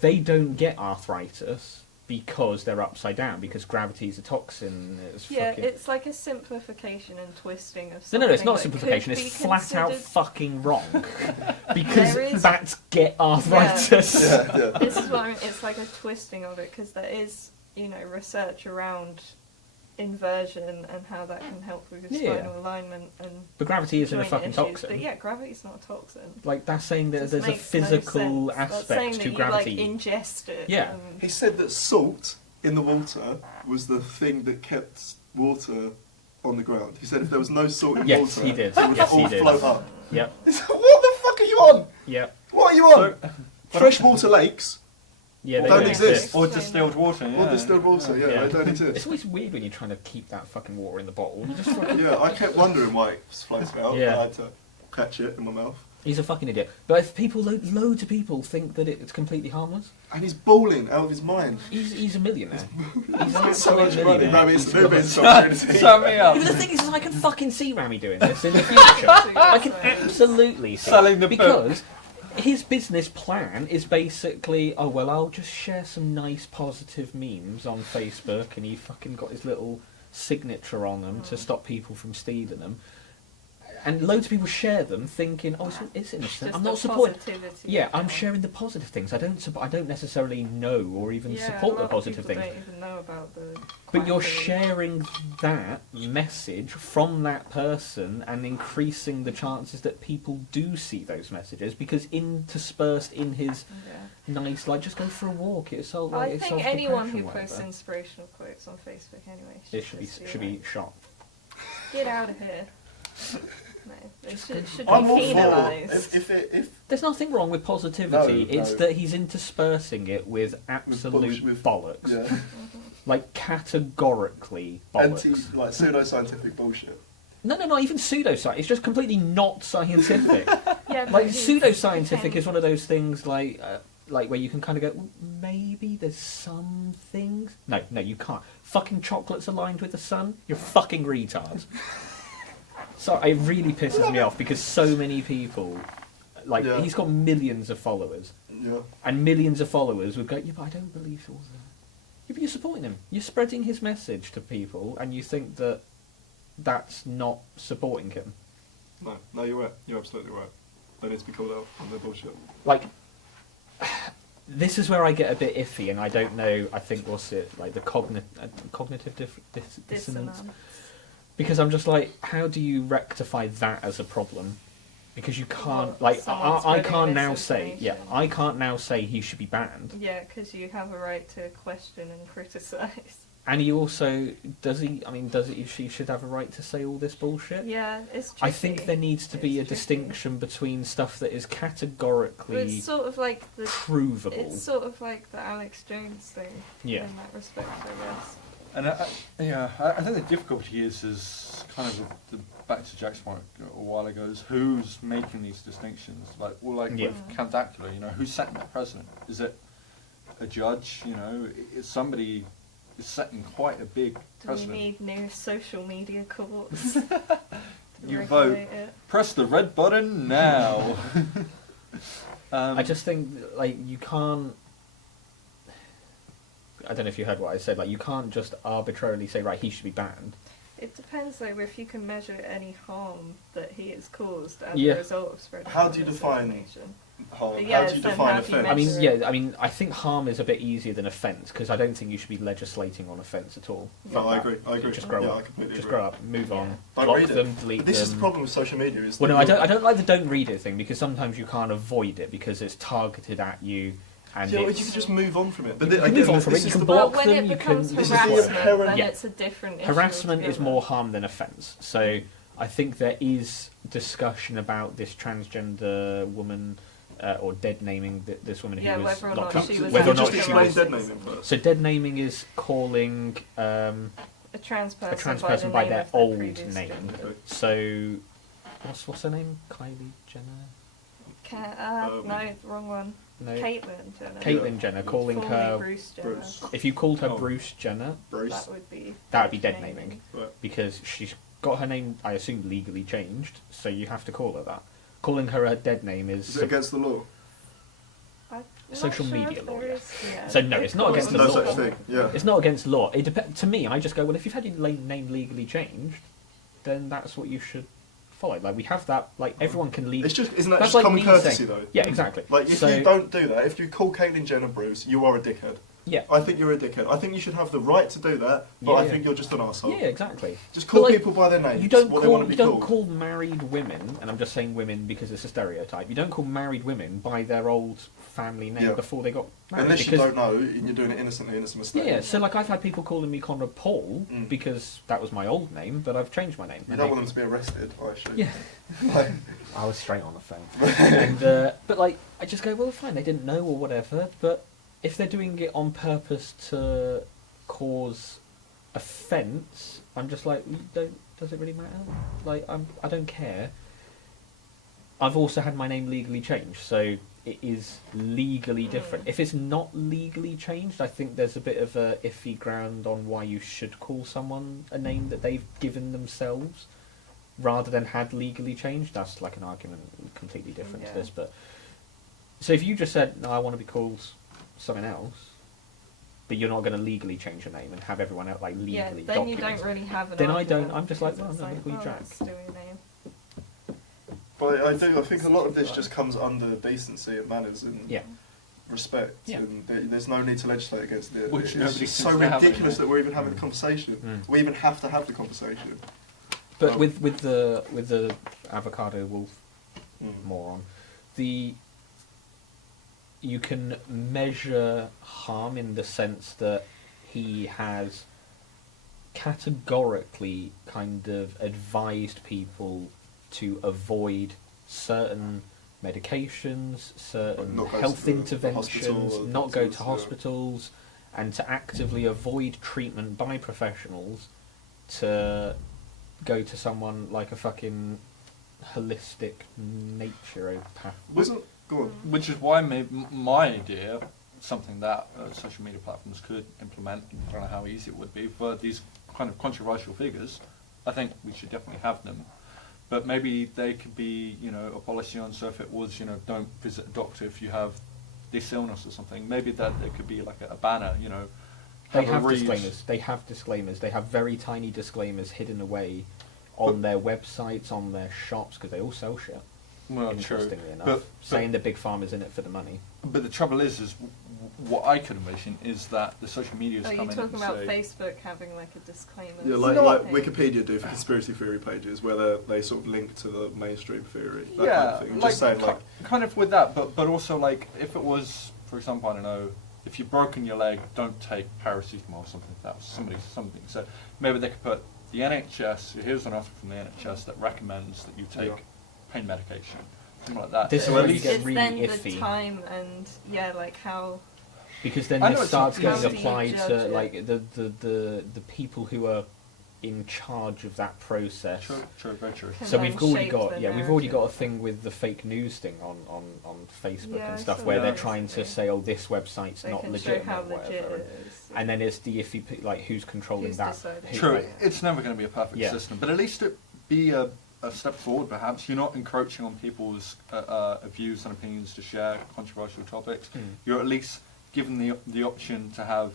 They don't get arthritis because they're upside down, because gravity is a toxin. It's like a simplification and twisting of No, something. it's not a that simplification. could It's be flat out considered- fucking wrong. Because There is- bats get arthritis. Yeah. This is what I mean. It's like a twisting of it, because there is, research around inversion and how that can help with your Yeah. spinal alignment and But gravity isn't a joint fucking issues. toxin. But yeah, gravity's not a toxin. Like, that's saying that Just there's a makes no physical sense. That's aspect saying to that gravity. You, ingest it. Yeah. He said that salt in the water was the thing that kept water on the ground. He said if there was no salt in Yes, water, he did. it would Yes, he all did. float up. Yep, He said, what the fuck are you on? yep. What are you on? Freshwater lakes Yeah, they don't exist. Or distilled water, yeah. or distilled water, yeah, they don't It's exist. always weird when you're trying to keep that fucking water in the bottle. You just fucking... Yeah, I kept wondering why it was floating out. Yeah. I had to catch it in my mouth. He's a fucking idiot. But if people, loads of people think that it's completely harmless, And he's bawling out of his mind. he's a millionaire. He's an Got so absolute much money. millionaire. Rami, it's the new business opportunity. Sign me up. But the thing is, I can fucking see Rami doing this in the future. I can absolutely see Selling it. the because his business plan is basically, oh well, I'll just share some nice positive memes on Facebook, and he fucking got his little signature on them to stop people from stealing them. And loads of people share them, thinking, "Oh, it's innocent. Just I'm the not supporting." positivity. Yeah, I'm sharing the positive things. I don't necessarily know or even support the positive things. Don't even know about the. But you're quackery. sharing that message from that person and increasing the chances that people do see those messages, because interspersed in his Yeah. nice, like, just go for a walk. It's all I like, it's think anyone who self-depression, posts whatever. inspirational quotes on Facebook anyway It should just be like, shot. get out of here. No, they should be I'm all for penalised. if There's nothing wrong with positivity. No, It's no. that he's interspersing it with absolute with bollocks. yeah, Like, categorically bollocks. pseudoscientific bullshit. No, not even pseudoscience. It's just completely not scientific. Yeah, but Like, he's- pseudoscientific he is one of those things like where you can kind of go, well, maybe there's some things. No, you can't. Fucking chocolate's aligned with the sun. You're fucking retards. So it really pisses me off because so many people, like, Yeah. he's got millions of followers, Yeah. and millions of followers would go, yeah, but I don't believe all that. Yeah, but you're supporting him. You're spreading his message to people, and you think that that's not supporting him. No, you're right. You're absolutely right. They need to be called out on their bullshit. Like, this is where I get a bit iffy, and I don't know. I think what's it like, the cognitive dissonance? dissonance. Because I'm just like, how do you rectify that as a problem? Because you can't, Well, like, someone's I spreading can't now say, misinformation. I can't now say he should be banned. Yeah, because you have a right to question and criticise. And he also she should have a right to say all this bullshit. Yeah, it's tricky. I think there needs to be a It's tricky. distinction between stuff that is categorically It's sort of like the provable. It's sort of like the Alex Jones thing Yeah. in that respect, I guess. And I think the difficulty is kind of back to Jack's point a while ago, is who's making these distinctions. Like, Yeah. with Count Dracula, who's setting that precedent? Is it a judge? Is somebody is setting quite a big Do we precedent? need new social media courts to You vote. regulate it? Press the red button now. I just think, like, you can't... I don't know if you heard what I said. Like, you can't just arbitrarily say, right, he should be banned. It depends, though, if you can measure any harm that he has caused as Yeah. a result of spreading How do you misinformation. define harm? But How yeah, do you then define how do you offence? I mean, measure yeah, I think harm is a bit easier than offence, because I don't think you should be legislating on offence at all. No, I Like that. agree. Just grow yeah, up. I completely Just agree. grow up, move Yeah. on, Don't block read it. them, delete But this them. is the problem with social media. Is Well, no, that I don't like the don't read it thing, because sometimes you can't avoid it because it's targeted at you, and Yeah, well, it's... you can just move on from it. But You can again, move on from this it, you is can the- block Well, when them, it you becomes can... This is the harassment, inherent- then Yeah. it's a different issue Harassment is altogether. more harm than offence. So I think there is discussion about this transgender woman, or dead naming this woman Yeah, who was whether or locked not up. she was Whether or Can you not just she explain was... dead naming first? So dead naming is calling a trans person, a trans person by name their of their old previous name. gender. Okay. So what's her name? Kylie Jenner? No, wrong one. No. Caitlyn Jenner. Caitlyn Jenner, calling Formerly her... Bruce Jenner. Bruce. If you called her Oh. Bruce Jenner, Bruce. That would be dead naming. Right. Because she's got her name, I assume, legally changed, so you have to call her that. Calling her a dead name Is it against the law? I'm not Social sure media if law, there yeah. is- yeah. So no, it's not Of against course. the No law. such thing. Yeah. It's not against law. To me, I just go, well, if you've had your name legally changed, then that's what you should follow. Like, we have that, like, everyone can legally... It's just isn't that That's just like common me courtesy saying- though? Yeah, exactly. Like if So- you don't do that, if you call Caitlyn Jenner Bruce, you are a dickhead. Yeah. I think you're a dickhead. I think you should have the right to do that, but Yeah, I yeah. think you're just an arsehole. Yeah, exactly. Just call But, like, people by their names. You don't what they want to be you don't called. call married women, and I'm just saying women because it's a stereotype. You don't call married women by their old family name Yeah. before they got married. Unless you because- don't know and you're doing it innocently, and it's a mistake. Yeah, so like I've had people calling me Conrad Paul Mm. because that was my old name, but I've changed my name. You And don't they- want them to be arrested, I assume. Yeah. Like, I was straight on the phone. And, but like, I just go, well, fine, they didn't know or whatever, but if they're doing it on purpose to cause offence, I'm just like, does it really matter? Like, I don't care. I've also had my name legally changed, so it is legally different. If it's not legally changed, I think there's a bit of a iffy ground on why you should call someone a name that they've given themselves rather than had legally changed. That's like an argument completely different to Yeah. this. But so if you just said, no, I want to be called something else, but you're not going to legally change your name and have everyone else like legally Yeah, then document you don't really have an Then I argument, don't- I'm just like, because well, it's I'm gonna call you Jack. that's still your name. but I think a lot of this just comes under decency and manners and Yeah. respect, Yeah. and there's no need to legislate against it. Which It's nobody just seems so to have ridiculous anymore. that we're even having the conversation. Mm. We even have to have the conversation. But Um, with the avocado wolf Mm. moron, you can measure harm in the sense that he has categorically kind of advised people to avoid certain medications, certain Not go health to the interventions, hospital or not go to doctors, yeah. hospitals, and to actively avoid treatment by professionals, to go to someone like a fucking holistic naturopath. Wasn't go on. Which is why my idea, something that social media platforms could implement, I don't know how easy it would be, but these kind of controversial figures, I think we should definitely have them. But maybe they could be, a policy on, so if it was, don't visit a doctor if you have this illness or something, maybe that there could be like a banner, They a have read. disclaimers. They have disclaimers. They have very tiny disclaimers hidden away on their websites, on their shops, because they all sell shit. Well, Interestingly true. enough, saying the big pharma's in it for the money. But the trouble is what I could envision is that the social media's Are you come in talking and about say, Facebook having like a disclaimer? Yeah, like Wikipedia do for conspiracy theory pages, where they sort of link to the mainstream theory. That kind of thing. I'm just saying, like, kind of with that, but also like if it was, for example, I don't know, if you've broken your leg, don't take paracetamol or something like that. Something said. Maybe they could put the NHS, here's an offer from the NHS that recommends that you take pain medication, something like that. This is So where at you least get it's really then iffy. the time and like how. Because then I know this it's starts not getting easy. How do you applied judge to it? like the people who are in charge of that process. True, very true. Can So then we've already shape got the we've already got a narrative. thing with the fake news thing on Facebook Yeah, and I stuff saw where that they're trying to recently. say, oh, this website's They not can show legitimate how or whatever. legit it is. And then it's the iffy, like who's controlling Who's that? deciding? who- True, like- it's never going to be a perfect Yeah. system, but at least it be a step forward. Perhaps you're not encroaching on people's views and opinions to share controversial topics. You're at least given the option to have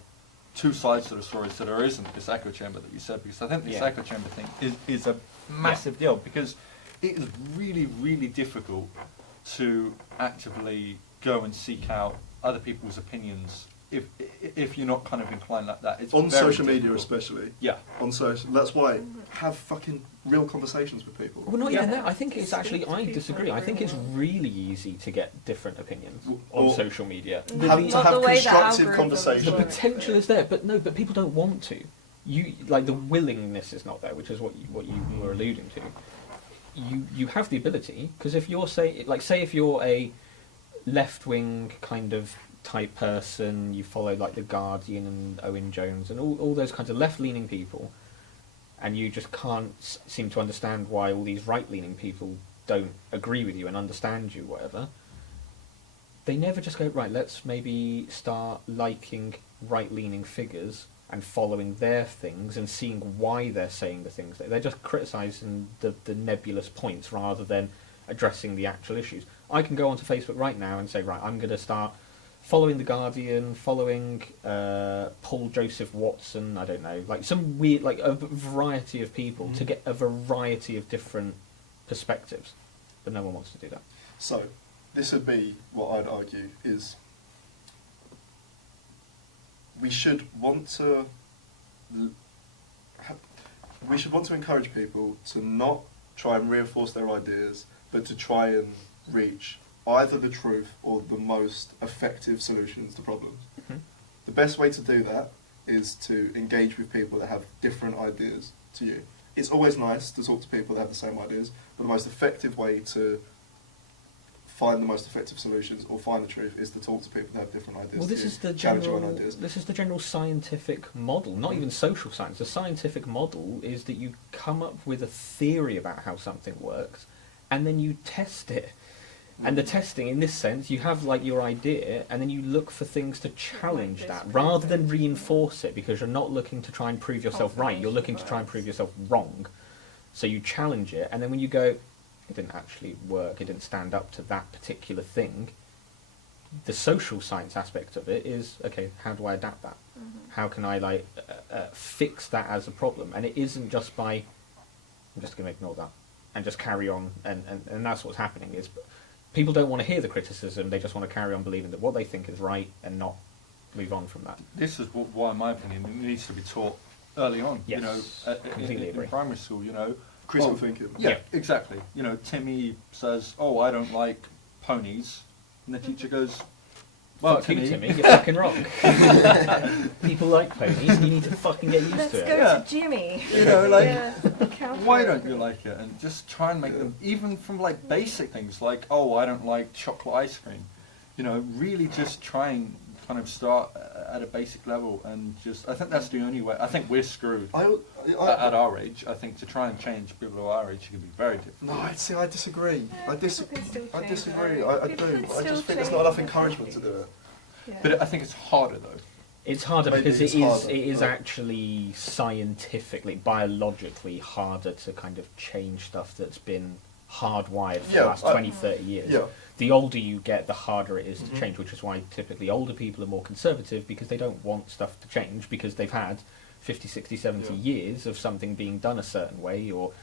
two sides to the story, so there isn't this echo chamber that you said. Because I think this Yeah. echo chamber thing is a massive deal, because it is really, really difficult to actively go and seek out other people's opinions if you're not kind of inclined like that. It's On very social media difficult. especially. Yeah. On social, that's why have fucking real conversations with people. Well, not Yeah. even that. I think it's Speak actually. to I people disagree. I think it's everywhere. really easy to get different opinions on Or- social media. Mm. The- Have the- to Not have the way that constructive algorithms conversations. the work. potential is there, but no, but people don't want to. You like the willingness is not there, which is what you were alluding to. You have the ability, because if you're say if you're a left wing kind of type person, you follow like the Guardian and Owen Jones and all those kinds of left leaning people, and you just can't seem to understand why all these right leaning people don't agree with you and understand you, whatever. They never just go, right, let's maybe start liking right-leaning figures and following their things and seeing why they're saying the things. They're just criticising the nebulous points rather than addressing the actual issues. I can go onto Facebook right now and say, right, I'm going to start following The Guardian, following Paul Joseph Watson, I don't know, like some weird, like a variety of people to get a variety of different perspectives. But no one wants to do that. So, this would be what I'd argue is we should want to encourage people to not try and reinforce their ideas, but to try and reach either the truth or the most effective solutions to problems. Mhm. The best way to do that is to engage with people that have different ideas to you. It's always nice to talk to people that have the same ideas, but the most effective way to find the most effective solutions or find the truth is to talk to people that have different ideas. Well, to this you, is the challenge your own general. ideas. This is the general scientific model, not even social science. The scientific model is that you come up with a theory about how something works, and then you test it. And the testing, in this sense, you have like your idea, and then you look for things to challenge this that, prove rather it. than reinforce it, because you're not looking to try and prove yourself right. You're looking to try and prove yourself wrong. So you challenge it, and then when you go, it didn't actually work, it didn't stand up to that particular thing, the social science aspect of it is, okay, how do I adapt that? How can I like fix that as a problem? And it isn't just by, I'm just going to ignore that and just carry on, and that's what's happening is people don't want to hear the criticism, they just want to carry on believing that what they think is right and not move on from that. This is why, in my opinion, it needs to be taught early on. Yes, You know, completely agree. in primary school. You know, Critical well, thinking. Yeah, Yeah. exactly. You know, Timmy says, "Oh, I don't like ponies," and the teacher goes, "Well, Fuck you, Timmy, you're fucking wrong. People like ponies, you need to fucking get used Let's to go it. Yeah. to Jimmy. You know, like, Yeah, counter why it. don't you like it?" And just try and make them, even from like basic things like, "Oh, I don't like chocolate ice cream." You know, really just try and kind of start at a basic level, and just, I think that's the only way. I think we're screwed at our age. I think to try and change people of our age, it can be very difficult. No, see, I disagree. Yeah, I people can still I change disagree. their- I people do. can I still just think there's change not enough their encouragement to do attitude. it. Yeah. But I think it's harder though. It's harder Maybe because it's it harder, is right. actually scientifically, biologically harder to kind of change stuff that's been hardwired for Yeah, the last I- 20, 30 years. Yeah. The older you get, the harder it is Mhm. to change, which is why typically older people are more conservative because they don't want stuff to change because they've had 50, 60, 70 Yeah. years of something being done a certain way or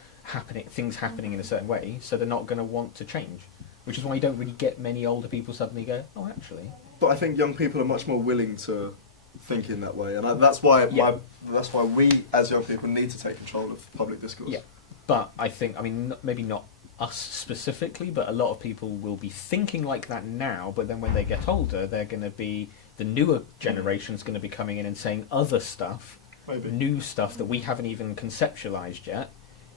things happening in a certain way, so they're not going to want to change. Which is why you don't really get many older people suddenly go, oh, actually. But I think young people are much more willing to think in that way, and that's why Yeah. that's why we as young people need to take control of public discourse. Yeah, but I think, I mean, maybe not us specifically, but a lot of people will be thinking like that now, but then when they get older, they're going to be, the newer generation's going to be coming in and saying other stuff, Maybe. new stuff that we haven't even conceptualized yet,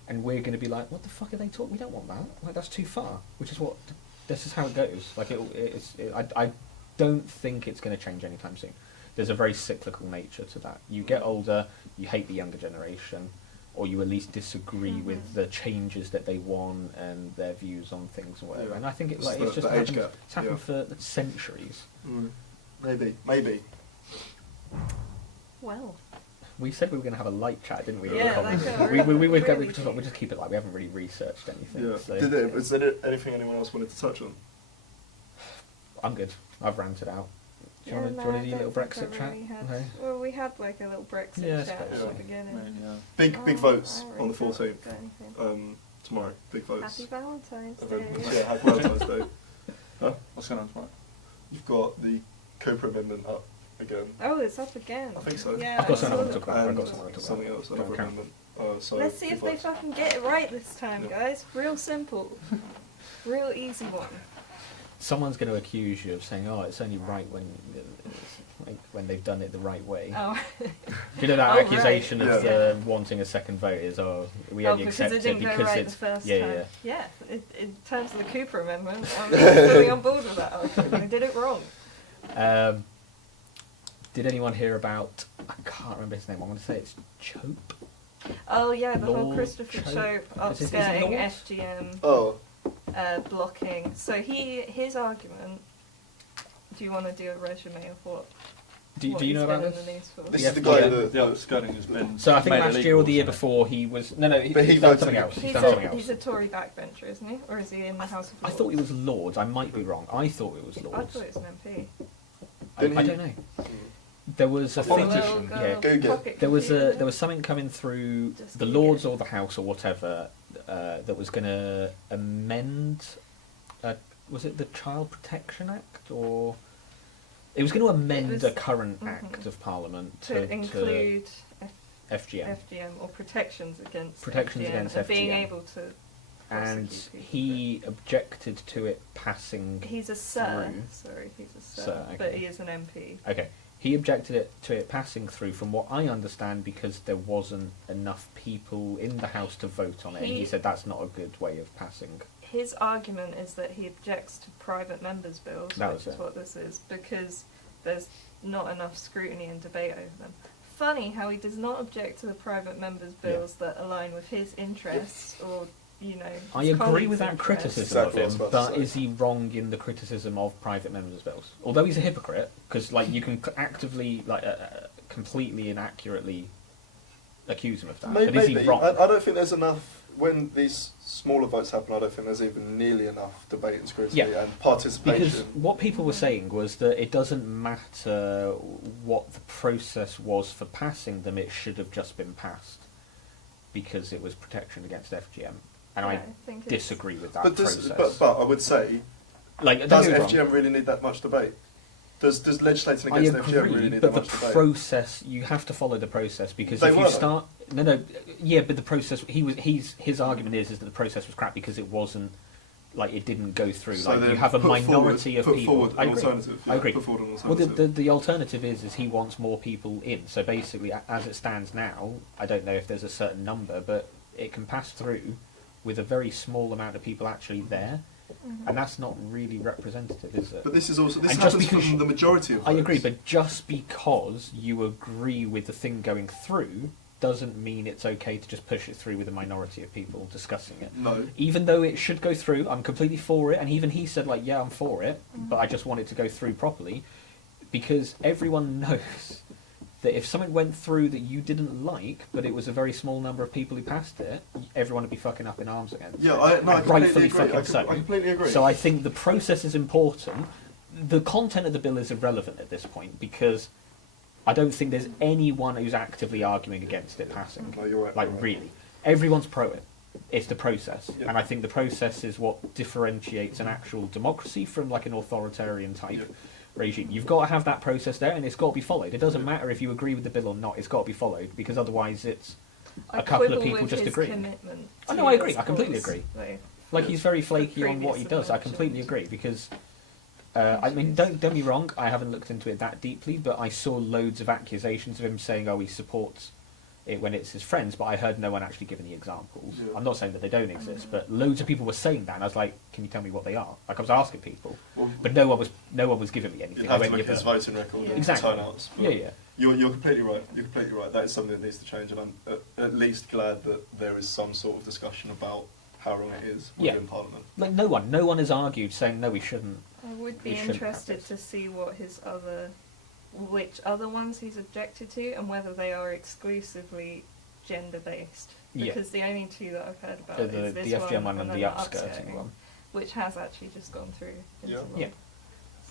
and we're going to be like, what the fuck are they talking? We don't want that. Like, that's too far. Which is what, this is how it goes. Like, I don't think it's going to change anytime soon. There's a very cyclical nature to that. You get older, you hate the younger generation, or you at least disagree with the changes that they want and their views on things or whatever. Yeah. And I think It's it's the just age happened, gap. it's happened for centuries. Maybe. Well, We said we were going to have a light chat, didn't we? Yeah, on the like comments? a we really just keep it like we haven't really researched anything. Yeah. So Is there anything anyone else wanted to touch on? I'm good. I've ranted out. Do you yeah, want to no, do I a don't little think Brexit I chat? really had- No? Well, we had like a little Brexit Yeah, I chat at suppose the so. beginning. Big Oh, votes I on the really 14th. got anything. Tomorrow. Big votes. Happy Valentine's Event. Day. Yeah, Happy Valentine's Day. What's going on tomorrow? You've got the Chope amendment up again. Oh, it's up again. I think so. Yeah, I've got I something I saw want to that. talk about. I've got And something I want to talk something about. else, Go another on, Cam. amendment. So Let's see big if they votes. fucking get it right this time, Yeah. guys. Real simple. Real easy one. Someone's going to accuse you of saying, "Oh, it's only right when they've done it the right way." Oh, Do you know that Oh, accusation right. of Yeah. Wanting a second vote is, we oh only because accept it didn't go because right it's the first yeah, time. yeah. Yeah, in terms of the Cooper Amendment, I'm fully on board with that. I think they did it wrong. Did anyone hear about? I can't remember his name. I'm going to say it's Chope. Oh yeah, the whole Lord Christopher Chope. Chope Is it upskirting Lord? FGM Oh, blocking. So his argument. Do you want to do a resume of what? Do what you know he's about been this? in the news for? this Yeah, is the guy yeah. that. The upskirting has been. So I think made last year illegal, or the year isn't it? before he was But he he's done voted something against else. it. He's done something He's else. a Tory backbencher, isn't he? Or is he in the House of I Lords? thought it was Lords. I might be wrong. I thought it was I Lords. thought it was an MP. I Didn't he- don't know. There was a A thing. politician. Little Yeah. girl Google. pocket There was computer. something coming through Just the Google Lords it. or the House or whatever that was going to amend. Was it the Child Protection Act or? It was going to amend was- a current mhm. act of Parliament to include FGM. FGM or protections against Protections FGM, against and being FGM. able to And prosecute people he objected to it passing. he's a sir. through. Sorry, he's a sir, Sir, but okay. he is an MP. Okay. He objected to it passing through, from what I understand, because there wasn't enough people in the House to vote on it. And he He- said that's not a good way of passing. His argument is that he objects to private members' bills, That which was is it. what this is, because there's not enough scrutiny and debate over them. Funny how he does not object to the private members' Yeah. bills that align with his interests or, you know, his I agree colleagues' with that interests. criticism Exactly of what I was him, about to but say. is he wrong in the criticism of private members' bills? Although he's a hypocrite, because like you can actively, completely inaccurately accuse him of that. Maybe. But is he wrong? I don't think there's enough. When these smaller votes happen, I don't think there's even nearly enough debate and scrutiny Yeah. and participation. Because what people were saying was that it doesn't matter what the process was for passing them, it should have just been passed because it was protection against FGM. And Yeah, I think it's- disagree with that but, process. but I would say, like, don't does get me wrong, FGM really need that much debate? Does legislating I against FGM really agree, need but that the much debate? process, you have to follow the process, because They if were, you though. start... but the process, his argument is that the process was crap because it wasn't, like, it didn't go through. So Like, then you have a put minority forward, of put people... forward I an agree. alternative. I agree. Put forward an Well, alternative. the alternative is he wants more people in. So basically, as it stands now, I don't know if there's a certain number, but it can pass through with a very small amount of people actually there, Mhm. and that's not really representative, is it? But this is also this And just happens because from the majority of I votes. agree, but just because you agree with the thing going through doesn't mean it's okay to just push it through with a minority of people discussing it. No. Even though it should go through, I'm completely for it, and even he said, like, yeah, I'm for it, Mhm. but I just want it to go through properly, because everyone knows that if something went through that you didn't like, but it was a very small number of people who passed it, everyone would be fucking up in arms again. Yeah, I And completely rightfully agree. fucking I so. completely agree. So I think the process is important. The content of the bill is irrelevant at this point, because I don't think there's anyone who's actively arguing against it passing. No, you're right. Like, you're right. really. Everyone's pro it. It's the process. Yeah. And I think the process is what differentiates an actual democracy from, like, an authoritarian type Yeah. regime. You've got to have that process there, and it's got to be followed. It doesn't Yeah. matter if you agree with the bill or not. It's got to be followed, because otherwise it's I a couple of quibble people with just his agreeing. commitment Oh, to no, I agree. his I completely cause, agree. though. Like, Yeah. he's very flaky The on what he previous does. I completely mentioned. agree, because I mean, don't get me wrong, I haven't looked into it that deeply, but I saw loads of accusations of him saying, oh, he supports it when it's his friends, but I heard no one actually give any examples. Yeah. I'm not saying that they don't exist, but loads of people were saying that, and I was like, can you tell me what they are? Like, I was asking people, Well, but no one was giving me anything. you I have to went, look at "Yeah, his but-" voting record and Exactly. turnouts. but Yeah, yeah. You're completely right. You're completely right. That is something that needs to change, and I'm at least glad that there is some sort of discussion about how wrong it is Yeah. within Parliament. Like, no one has argued saying, no, we shouldn't. I would be We shouldn't have interested this. to see which other ones he's objected to, and whether they are exclusively gender-based. Yeah. Because the only two that I've heard about The is this FGM one and then the upskirting one. which has actually just gone through into Yeah. law. Yeah.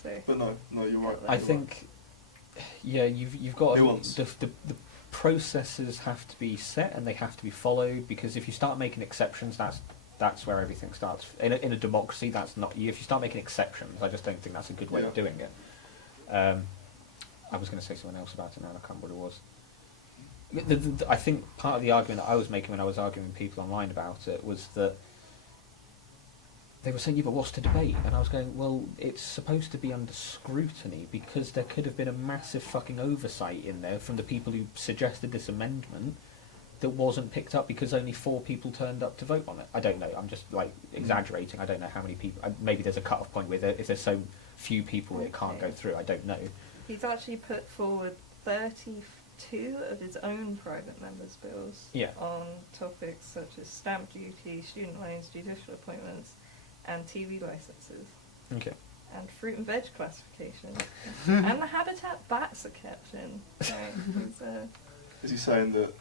So But no, you're right. I you're think, yeah, you've got Nuance. the processes have to be set and they have to be followed, because if you start making exceptions, that's where everything starts. In a democracy, that's not. If you start making exceptions, I just don't think that's a good way of Yeah. doing it. I was going to say something else about it now, and I can't remember what it was. I think part of the argument that I was making when I was arguing with people online about it was that they were saying, yeah, but what's to debate? And I was going, well, it's supposed to be under scrutiny, because there could have been a massive fucking oversight in there from the people who suggested this amendment that wasn't picked up because only 4 people turned up to vote on it. I don't know. I'm just, like, exaggerating. I don't know how many people. Maybe there's a cut-off point where if there's so few people it can't go through. I don't know. he's actually put forward 32 of his own private members' bills Yeah. on topics such as stamp duty, student loans, judicial appointments, and TV licenses, Okay. and fruit and veg classification, and the habitat bats are kept in. So Is he saying that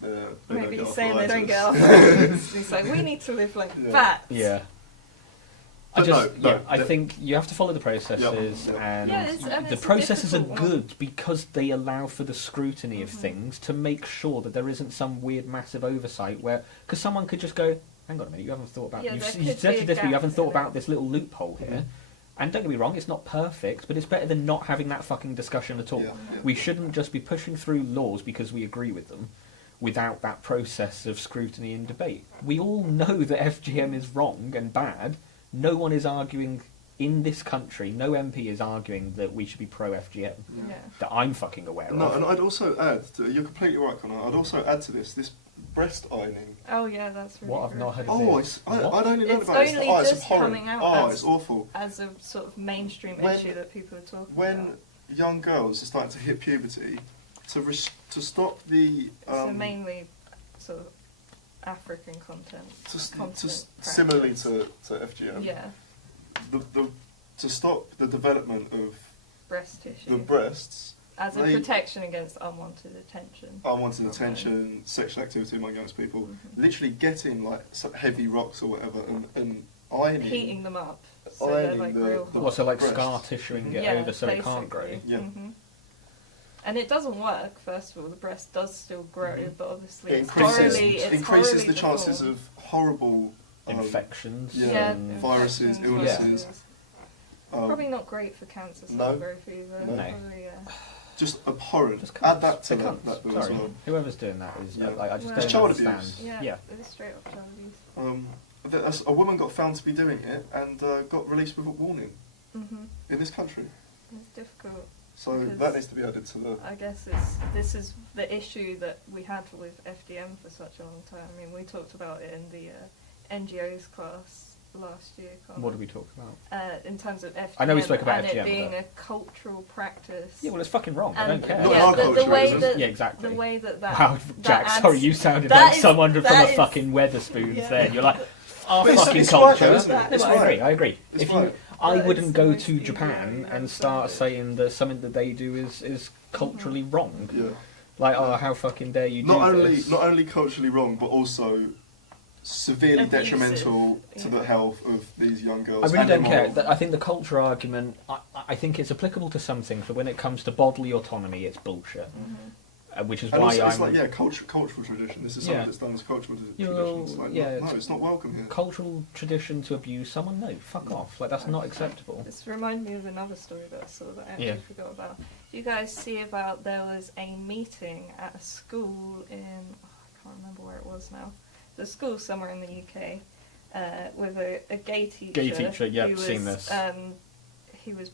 they maybe don't he's get saying they don't get arthritis? arthritis. He's like, we need to live like Yeah. bats. Yeah. But I think you have to follow the processes, Yep. and Yeah, and the it's a processes are difficult one. good because they allow for the scrutiny of Mhm. things to make sure that there isn't some weird massive oversight where, because someone could just go, hang on a minute, you haven't thought about Yeah, you've there s- could you be suggested a this, but you gap haven't thought in about it. this little loophole here. And don't get me wrong, it's not perfect, but it's better than not having that fucking discussion at all. Yeah, yeah. We shouldn't just be pushing through laws because we agree with them without that process of scrutiny and debate. We all know that FGM is wrong and bad. No one is arguing in this country, no MP is arguing that we should be pro-FGM. Yeah. That I'm fucking aware No, of. and I'd also add, you're completely right, Connor, I'd also add to this breast ironing. Oh yeah, that's really What? I've not heard of Oh, this. I'd What? only known It's about it. only Oh, it's just abhorrent. coming out Oh, as- it's awful. as a sort of mainstream When- issue that people are talking When about. young girls are starting to hit puberty, to stop the... So mainly sort of African content. similarly to FGM, Yeah, to stop the development of breast tissue. the breasts, as a they- protection against unwanted attention. unwanted attention, sexual activity among young people, Mhm. literally getting like some heavy rocks or whatever and ironing. Heating them up. So they're Ironing like the- real the- What's so like breasts. scar tissue and get Yeah, over so it can't grow? basically. Yeah. Mhm. And it doesn't work, first of all. The breast does still grow, Mhm. but obviously It it's increases, horribly, it's increases horribly the chances deformed. of horrible Infections. yeah, and- viruses, infections, illnesses. viruses. um, Probably not great for cancer cell No. growth either. No. Probably, just abhorrent. Just Add that to They that, can't- that bill as sorry, well. whoever's doing that is. Yeah. I just Well, don't It's child understand. abuse. yeah, Yeah. it's straight up child abuse. A woman got found to be doing it and got released with a warning hmm in this country. It's difficult. So Because that needs to be added to the. I guess this is the issue that we had with FDM for such a long time. I mean, we talked about it in the NGOs class last year. Colin. What did we talk about? In terms of FDM I know we spoke about and FGM, it being but- a cultural practice. Yeah, well, it's fucking wrong. I and don't care. Not in yeah, our the culture, way is it? that Yeah, exactly. the way that Wow, that Jack, adds- sorry, you sounded that like is- someone from that a is- fucking Weatherspoons Yeah. there. You're like, our But it's- fucking it's right culture. though, isn't it? No, It's but I agree, right. I agree. It's If right. you, I That wouldn't is go the to most Japan ignorant and start standard. saying that something that they do is culturally wrong. Yeah. Like, oh, how fucking dare you do Not this? only culturally wrong, but also severely Abusive, detrimental to yeah. the health of these young girls. I really and their don't care. moral. I think the culture argument, I think it's applicable to some things, but when it comes to bodily autonomy, it's bullshit. Which is And why also, it's I'm... like cultural tradition. This is something Yeah. that's done as cultural You tradition. know, It's like, yeah, no, it's not welcome here. Cultural tradition to abuse someone? No, fuck off. Like, that's not acceptable. This reminded me of another story that I saw that I actually Yeah. forgot about. You guys see about there was a meeting at a school in I can't remember where it was now. The school somewhere in the UK, with a gay teacher. Gay teacher, yeah, who I've seen was, this. He was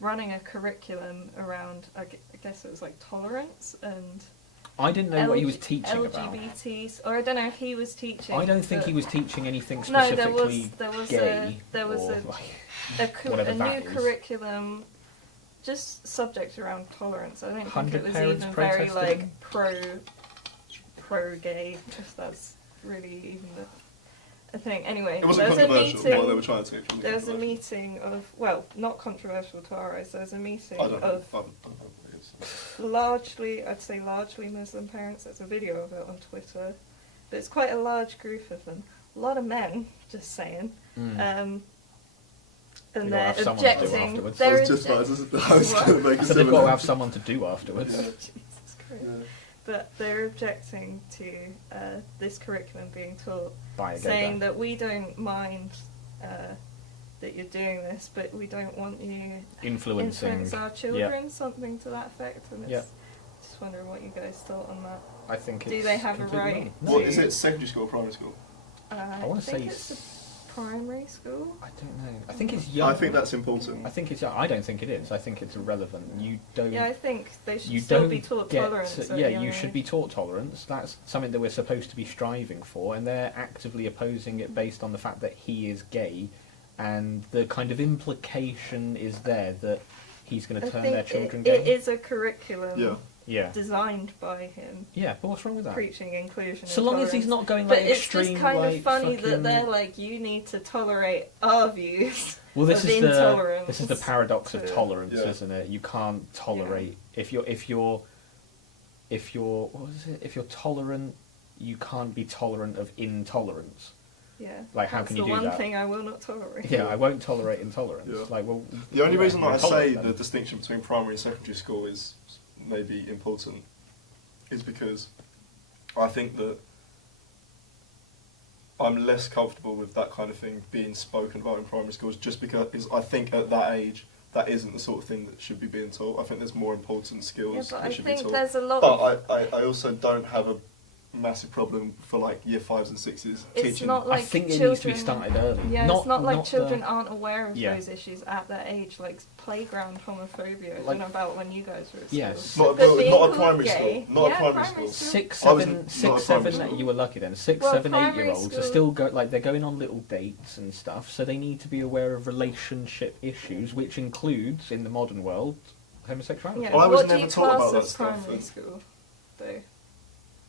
running a curriculum around, I guess it was like tolerance and I didn't know what he was teaching about. LGBTs, or I don't know if he was teaching. I don't think but- he was teaching anything No, specifically there was gay. a whatever new that is. curriculum, just subject around tolerance. I don't think 100 it was parents even very protesting? like pro gay, if that's really even a thing. Anyway, It wasn't there was a controversial meeting. what they were trying to take from the There was a controversial. meeting of, well, not controversial to our eyes. There was a meeting I don't know. of I don't know what it is. largely, I'd say largely Muslim parents. There's a video of it on Twitter, but it's quite a large group of them. A lot of men, just saying. Mm. And You've they're got to have someone to do objecting. afterwards. I They're was just about to I was What? going to make a So they've got to similar. have someone to do afterwards. Yeah. Jesus Christ. Yeah. But they're objecting to this curriculum being taught, By a gay saying guy. that we don't mind that you're doing this, but we don't want you Influencing. influence our children, something to that effect. And it's Yeah. just wondering what you guys thought on that. I think Do it's they have a completely right wrong. What to- is it? Secondary school or primary school? I want to think say it's a primary school. I don't know. I think it's young. I think that's important. I think it's young. I don't think it is. I think it's irrelevant. You don't. Yeah, I think they should You still don't be taught get. tolerance. at a Yeah, young you should age. be taught tolerance. That's something that we're supposed to be striving for, and they're actively opposing it based on the fact that he is gay, and the kind of implication is there that he's going to I turn think their children it gay. is a curriculum Yeah. Yeah. designed by him, Yeah, but what's wrong with that? preaching inclusion. So and long as he's tolerance. not going But like it's extreme, just kind like, of funny fucking... that they're like, you need to tolerate our views. Well, this of is intolerance the paradox of to- tolerance, Yeah. isn't it? You can't tolerate if you're what was it? If you're tolerant, you can't be tolerant of intolerance. Yeah. Like, how That's can you the do one that? thing I will not tolerate. Yeah, I won't tolerate intolerance. Yeah. Like, well, The only yeah, reason that you're I say intolerant the then. distinction between primary and secondary school is maybe important is because I think that I'm less comfortable with that kind of thing being spoken about in primary schools just because I think at that age that isn't the sort of thing that should be being taught. I think there's more important skills Yeah, but that I should be think taught. there's a lot of... But I also don't have a massive problem for like year 5s and 6s It's teaching. not like I think it children, needs to be started early. Yeah, it's not like children aren't aware of Yeah. those issues at that age. Like playground homophobia, I Like- don't know about when you guys were at Yes. school. Not, But not, being not a called primary gay- school. Not yeah, a primary school. school. Six, I was seven, not six, at seven. primary school. You were lucky then. Six, Well, 7, primary 8-year-olds are school- still like they're going on little dates and stuff, so they need to be aware of relationship issues, which includes in the modern world homosexuality. Yeah, I was what do never you taught class about that as stuff, primary and- school, though?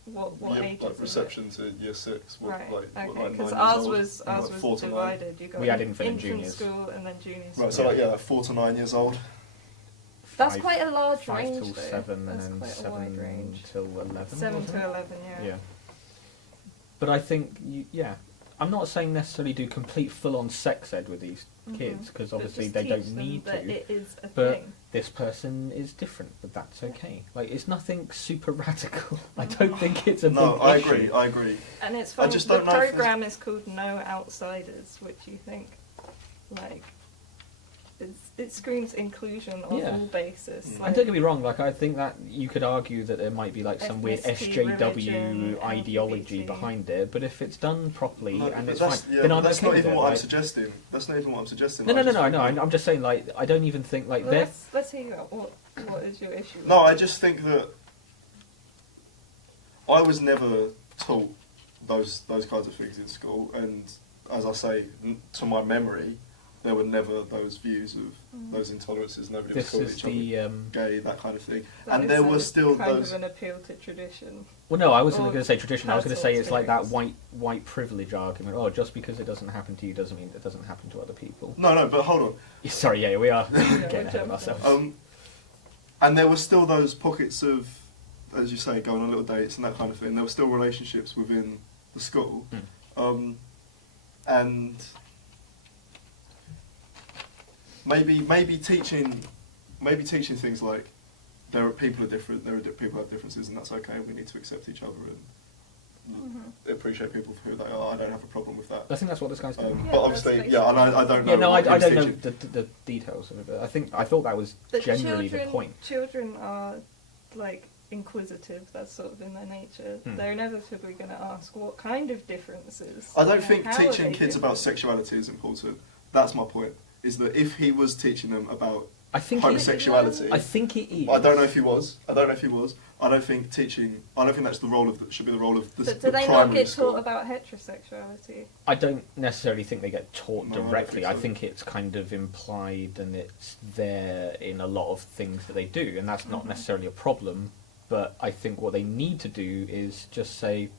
What Year, age like is reception to year 6. What, Right. like, what, Okay. like Because 9 years ours old, was and, like, 4 to 9. divided. You got We had infant and infant juniors. school and then junior school. Right, so like, yeah, like 4 to 9 years old. That's Five- quite a large 5 range, till though. 7, That's and then quite a wide 7 range. till 11. 7 wasn't to it? 11, yeah. Yeah. But I think, I'm not saying necessarily do complete full-on sex ed with these kids, because But obviously just they teach don't them need that to. It is a But thing. this person is different, but that's Yeah. okay. Like, it's nothing super radical. I don't think it's a No, big I issue. agree, I agree. And it's I from just the don't know if there's- program is called No Outsiders, which you think, like, it screams inclusion on Yeah. all bases. Mm. Like, And don't get me wrong, like I think that you could argue that there might be like some weird Ethnicity, SJW religion, ideology LGBT. behind it, but if it's done properly No, and but it's that's, fine, yeah, then but I'm that's okay not with even it. what I'm like- suggesting. That's not even what I'm suggesting. No, like, no, just I know. think- I'm just saying, like, I don't even think like well, they're. let's hear what is your issue. No, with I it? just think that I was never taught those kinds of things in school, and as I say, to my memory, there were never those views of those intolerances. Nobody was This calling is each other the. gay, that kind of thing. That And is there were a still kind those. of an appeal to tradition. Well, no, I wasn't or going to say tradition. I was going to say personal it's like that experience. white privilege argument. Oh, just because it doesn't happen to you doesn't mean it doesn't happen to other people. No, but hold on. Sorry, yeah, we are we're getting ahead of jumping. ourselves. And there were still those pockets of, as you say, going on little dates and that kind of thing. There were still relationships within the school, and maybe teaching things like people are different. People have differences, and that's okay. We need to accept each other and appreciate people for who they are. I don't have a problem with that. I think that's what this guy's doing. Yeah, But that's obviously, yeah, and I don't know. Yeah, no, I what he was don't know teaching. the details of it, but I thought that was But generally the point. Children are like inquisitive. That's sort of in their nature. Hmm. They're inevitably going to ask what kind of differences. I don't you know, think how are teaching they kids about different? sexuality is important. That's my point. Is that if he was teaching them about I think homosexuality, I think it is. I don't know if he was. I don't think teaching. I don't think that's the role of. Should be the role of the, But the do they primary not get school. taught about heterosexuality? I don't necessarily think they get taught No, I don't directly. think I so. think it's kind of implied and it's there in a lot of things that they do, and that's not Mhm. necessarily a problem. But I think what they need to do is just say,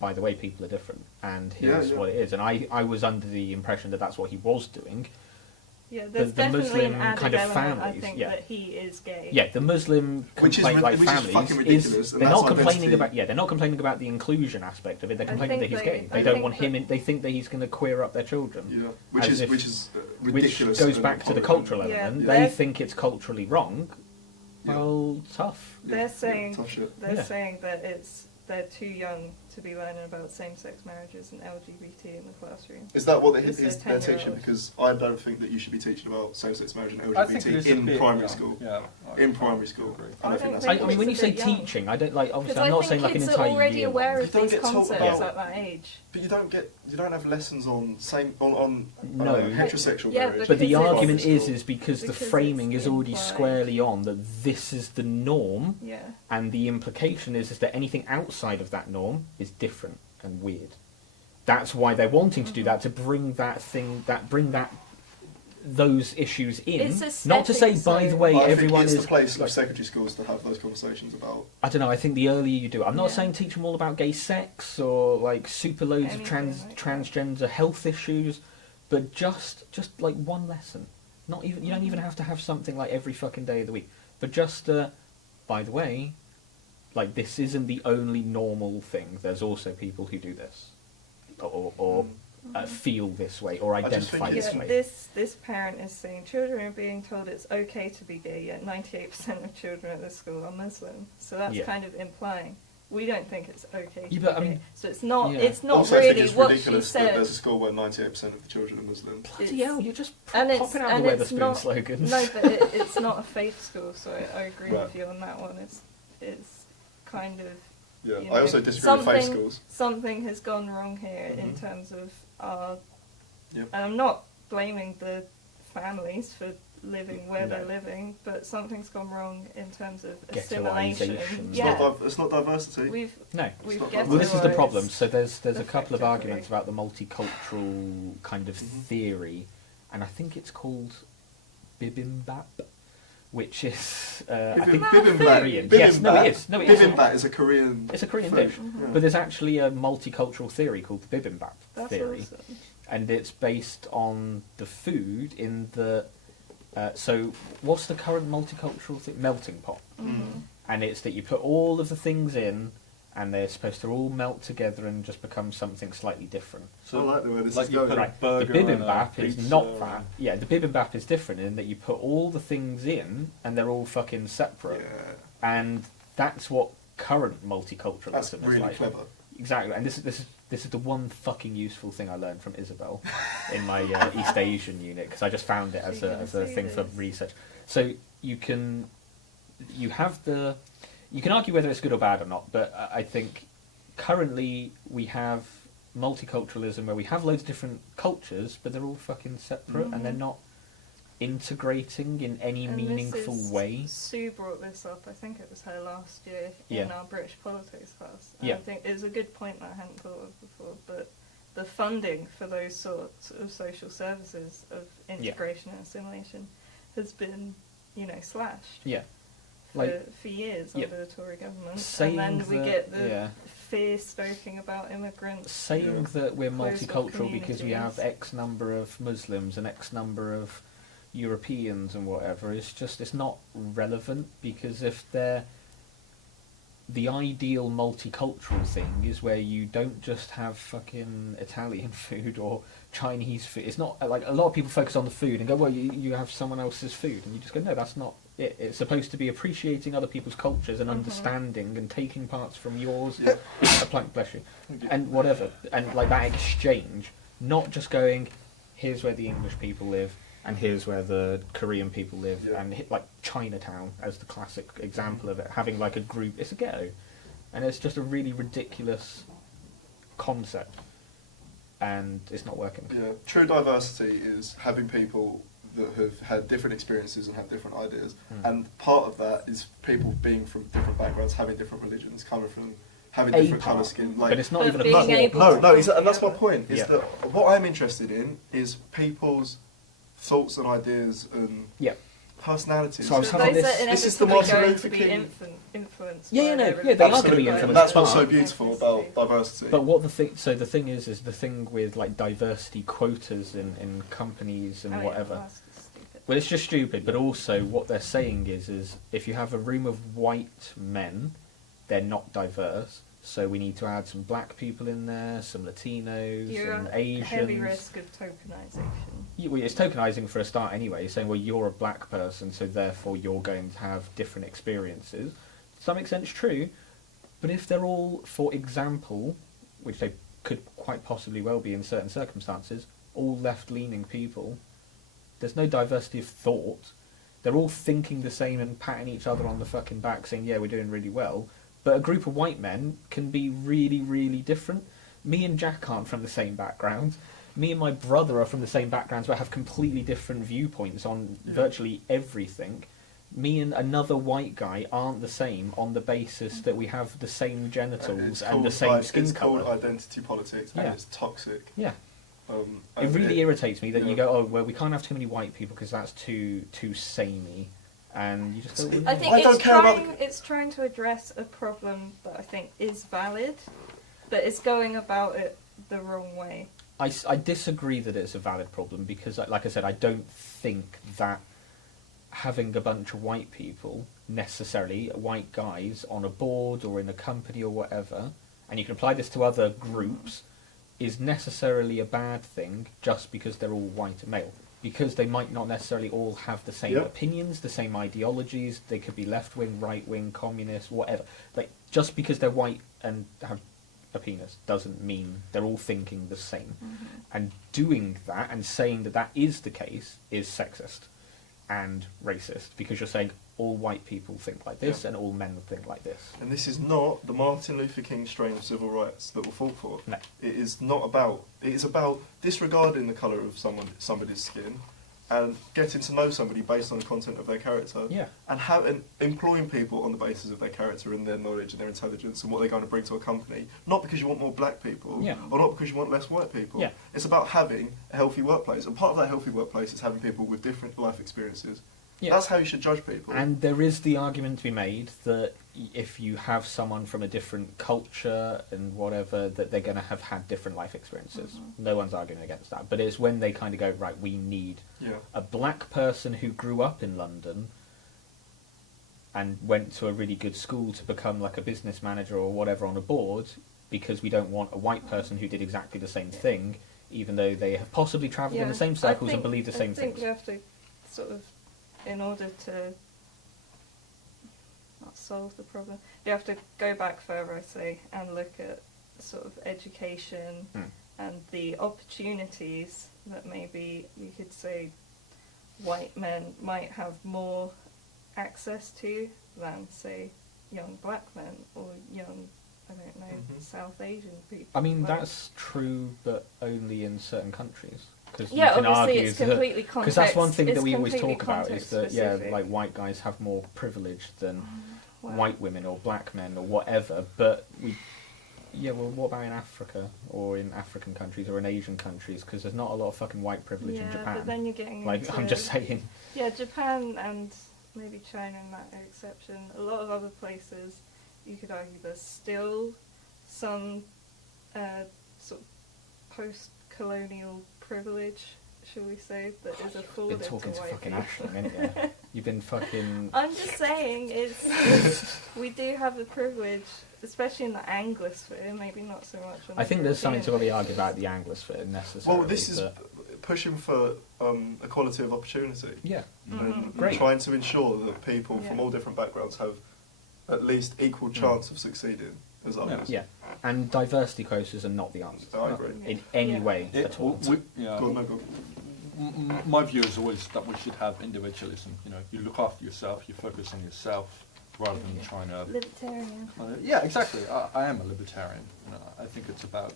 by the way, people are different, and here's Yeah. what it is. And I was under the impression that that's what he was doing. Yeah, there's the definitely Muslim an added kind of element, I families, think, yeah. that he is gay. Yeah, the Muslim Which is complaint like which is families fucking ridiculous, and they're that's not complaining identity. about they're not complaining about the inclusion aspect of it. They're I complaining that think he's they- gay. I They don't think want him that- in. They think that he's going to queer up their children. Yeah, As if- which is ridiculous. Which goes and back to the horrible. cultural Yeah, element. they're- They think it's culturally wrong. Yeah. Well, tough. Yeah, They're saying tough shit. they're Yeah. saying that they're too young to be learning about same-sex marriages and LGBT in the classroom. Is that what It's is a they're 10-year-old. teaching? Because I don't think that you should be teaching about same-sex marriage and I think LGBT it is a in bit primary young. school. Yeah, In primary school. agree. I I don't think don't that's. I think mean, when you it's say a bit young. teaching, I don't like. Because Obviously, I I'm not think saying like an kids entire are already year aware long. You of don't these get taught concepts about- at that age. But you don't have lessons on No. heterosexual Yeah, marriage. But the Because it's- argument Primary is school. because the Because framing it's is already implied. squarely on that this is the norm, Yeah. and the implication is that anything outside of that norm is different and weird. That's why they're wanting to do that, to bring those issues in. It's Not to say, aesthetics, by the though. way, I everyone think it's is. the place like, of secondary schools to have those conversations about. I don't know. I think the earlier you do it, I'm not Yeah. saying teach them all about gay sex or like super loads of Anything like that. transgender health issues, but just like one lesson. Not even you don't even have to have something like every fucking day of the week, but just by the way, like this isn't the only normal thing. There's also people who do this, or feel this way, or I just identify think this it's- way. This parent is saying children are being told it's okay to be gay, yet 98% of children at this school are Muslim. So that's Yeah. kind of implying we don't think it's okay to Yeah, be but I gay. mean- So it's not Yeah. it's not Also, I think really it's what she ridiculous that said. there's a school where 98% of the children are Muslim. Bloody hell! You're just And it's popping out and the it's Wetherspoon not slogans. no, but it's not a faith school, so I agree Right. with you on that one. It's kind of Yeah, you I also know, disagree with faith something- schools. something has gone wrong here in Mhm. terms of our. Yep. And I'm not blaming the families for living where No. they're living, but something's gone wrong in terms of assimilation. Ghettoisation. It's, Yeah, it's not diversity. we've No. we've not ghettoised Well, this is the problem. So there's a couple of effectively. arguments about the multicultural kind of Mhm. theory, and I think it's called bibimbap, which is I think Bibimbap. Korean. Yes, no, it is. No, it is. Bibimbap is a Korean. It's a Korean food. dish, Mhm. but there's actually a multicultural theory called the bibimbap That's theory, awesome. and it's based on the food in the. So what's the current multicultural thing? Melting pot. Mhm. And it's that you put all of the things in, and they're supposed to all melt together and just become something slightly different. I like the way this like is you going. put a Right. burger The on a bibimbap is pizza not and- that. Yeah, the bibimbap is different in that you put all the things in, and they're all fucking separate. Yeah, And that's what current multiculturalism that's is really like. clever. Exactly, and this is the one fucking useful thing I learned from Isabel in my East Asian unit, because I just found it So as you're a gonna as a say thing for this. research. So you can argue whether it's good or bad or not, but I think currently we have multiculturalism where we have loads of different cultures, but they're all fucking separate and they're Mhm. not integrating in any And meaningful this is, way. Sue brought this up, I think it was her last year in Yeah. our British politics class. And Yeah. I think it was a good point that I hadn't thought of before, but the funding for those sorts of social services of integration and assimilation has been, slashed Yeah. for years yeah. under the Tory government. Saying and then we that- get the yeah. fear stoking about immigrants. Saying Yeah. that we're Closed off multicultural because we have communities. X number of Muslims and X number of Europeans and whatever is just, it's not relevant, because if they're the ideal multicultural thing is where you don't just have fucking Italian food or Chinese food. It's not like a lot of people focus on the food and go, well, you have someone else's food, and you just go, no, that's not it. It's supposed to be appreciating other people's cultures and Mhm. understanding and taking parts from yours. Yeah. A plank, bless you, and whatever, and like that exchange, not just going, here's where the English people live, and here's where the Korean people live, Yeah. and like Chinatown as the classic example of it, having like a group, it's a ghetto, and it's just a really ridiculous concept, and it's not working. Yeah, true diversity is having people that have had different experiences and have different ideas, and part of that is people being from different backgrounds, having different religions, coming from having A different part, colour skin. but it's not But even a being core able part. to No, come and that's my together. point. Is Yeah. that what I'm interested in is people's thoughts and ideas and Yeah. personalities. So I was So having those this- are this is the inevitably Martin going Luther to be King- influenced Yeah, by yeah, no, their yeah, they are gonna Absolutely. be influenced And that's by what's so art. beautiful Ethnicity. about diversity. But what the thing, so the thing is the thing with like diversity quotas in companies and Oh, yeah, whatever. that's stupid. Well, it's just stupid. But also, what they're saying is if you have a room of white men, they're not diverse. So we need to add some black people in there, some Latinos, You're and at Asians. heavy risk of tokenization. Well, it's tokenizing for a start anyway, saying, well, you're a black person, so therefore you're going to have different experiences. To some extent, it's true, but if they're all, for example, which they could quite possibly well be in certain circumstances, all left-leaning people, there's no diversity of thought. They're all thinking the same and patting each other on the fucking back, saying, yeah, we're doing really well. But a group of white men can be really, really different. Me and Jack aren't from the same background. Me and my brother are from the same backgrounds but have completely different viewpoints on virtually everything. Me and another white guy aren't the same on the basis that we have the same genitals and the same skin it's colour. called identity politics, and Yeah. it's toxic. Yeah. It And really irritates me that yeah. you go, oh, well, we can't have too many white people because that's too samey. And you just go, It's- I think I don't care about it's trying to address a problem that I think is valid, but it's going about it the wrong way. I disagree that it's a valid problem because, like I said, I don't think that having a bunch of white people, necessarily white guys, on a board or in a company or whatever, and you can apply this to other groups, is necessarily a bad thing just because they're all white and male. Because they might not necessarily all have the same Yep. opinions, the same ideologies. They could be left-wing, right-wing, communist, whatever. Like, just because they're white and have a penis doesn't mean they're all thinking the same. And doing that and saying that that is the case is sexist and racist, because you're saying all white people think like this Yeah. and all men think like this. And this is not the Martin Luther King strain of civil rights that we're fought for. No. It is not about. It is about disregarding the colour of somebody's skin, and getting to know somebody based on the content of their character. Yeah. And employing people on the basis of their character and their knowledge and their intelligence and what they're going to bring to a company. Not because you want more black people, Yeah. or not because you want less white people. Yeah. It's about having a healthy workplace, and part of that healthy workplace is having people with different life experiences. Yeah. That's how you should judge people. And there is the argument to be made that if you have someone from a different culture and whatever, that they're going to have had different life experiences. No one's arguing against that. But it's when they kind of go, right, we need Yeah. a black person who grew up in London and went to a really good school to become like a business manager or whatever on a board, because we don't want a white person who did exactly the same thing, even though they have possibly travelled in the same circles and believe the same I think things. you have to sort of, in order to not solve the problem, you have to go back further, I say, and look at sort of education and the opportunities that maybe you could say white men might have more access to than, say, young black men or young, I don't know, Mhm. South Asian people. I mean, Like- that's true, but only in certain countries. Because Yeah, you can obviously argue it's that, completely because that's one thing that it's we always completely talk about is that context-specific. like white guys have more privilege than Well, white women or black men or whatever. But well, what about in Africa or in African countries or in Asian countries? Because there's not a lot of fucking white privilege in Japan. but then you're getting Like, into, I'm just saying. Yeah, Japan and maybe China and that exception. A lot of other places, you could argue there's still some sort of post-colonial privilege, shall we say, that is You've afforded been talking to to white fucking people. Ashling, ain't you? You've been fucking. I'm just saying, it's we do have the privilege, especially in the Anglosphere, maybe not so much on I the think there's something to European really argue basis. about the Anglosphere necessarily. Well, this is but- pushing for equality of opportunity. yeah. And Great. trying to ensure that people from Yeah. all different backgrounds have at least equal chance of succeeding as others. Yeah, and diversity quotas are not the answer I agree. in any Yeah. way It, at all. yeah. Go on, no, go on. my view is always that we should have individualism. You know, you look after yourself, you focus on yourself, rather than trying to. Libertarian. Yeah, exactly. I am a libertarian. You know, I think it's about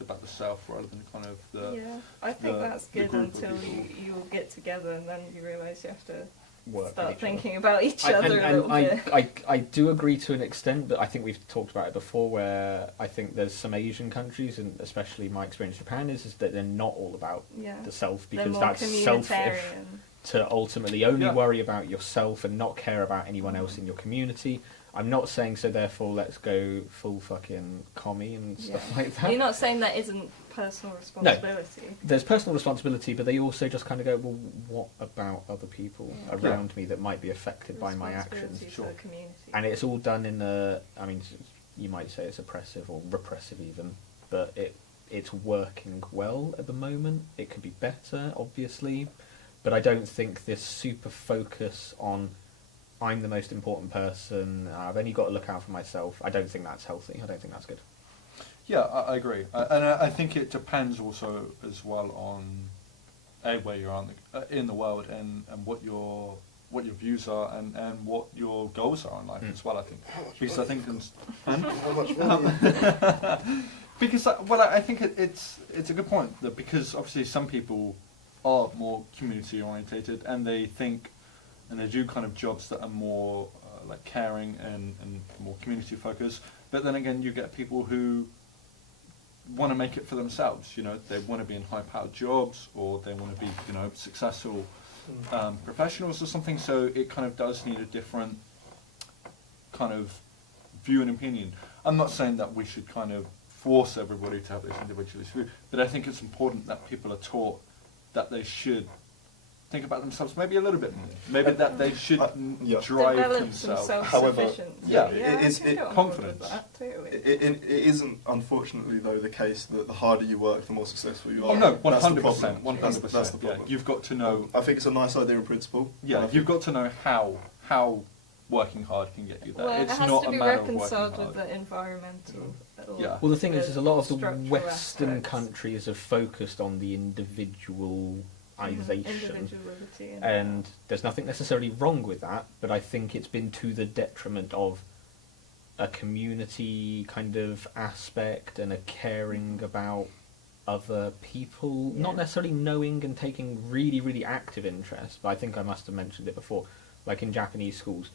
about the self rather than kind of the. Yeah, I think that's the good group of until people. you all get together and then you realise you have to Work with start each thinking about each I, other a little bit. I do agree to an extent, but I think we've talked about it before, where I think there's some Asian countries, and especially my experience in Japan is that they're not all about Yeah. the self, They're because more that's selfish communitarian. to ultimately only Yeah. worry about yourself and not care about anyone else in your community. I'm not saying so therefore let's go full fucking commie and stuff Yeah. like that. You're not saying that isn't personal responsibility. There's personal responsibility, but they also just kind of go, well, what about other people Yeah. around me that might be affected by my actions? Responsibility Sure. to the community. And it's all done in a, I mean, you might say it's oppressive or repressive even, but it's working well at the moment. It could be better, obviously, but I don't think this super focus on I'm the most important person, I've only got to look out for myself, I don't think that's healthy. I don't think that's good. Yeah, I agree, and I think it depends also as well on where you are in the world and what your views are and what your goals are in life as well. I think because I think How much money? because I think it's a good point that because obviously some people are more community orientated and they think and they do kind of jobs that are more like caring and more community focused. But then again, you get people who want to make it for themselves. You know, they want to be in high-powered jobs or they want to be, you know, successful professionals or something. So it kind of does need a different kind of view and opinion. I'm not saying that we should kind of force everybody to have this individualist view, but I think it's important that people are taught that they should think about themselves maybe a little bit more. Maybe that they should Yeah. drive Develop some themselves. However, self-sufficiency. yeah, it is- I can get on board confidence. with that too. It isn't, unfortunately, though, the case that the harder you work, the more successful you are. Oh no, That's the 100%, problem. 100%. That's the Yeah, problem. you've got to know. I think it's a nice idea in principle. Yeah, and I you've got to know how working hard can get you there. Well, It's it has not to a be matter of reconciled working with hard. the environmental. or Yeah. Well, the thing is a lot of the structural Western aspects. countries have focused on the individualization. Individuality. And there's nothing necessarily wrong with that, but I think it's been to the detriment of a community kind of aspect and a caring about other people, not Yeah. necessarily knowing and taking really, really active interest, but I think I must have mentioned it before, like in Japanese schools,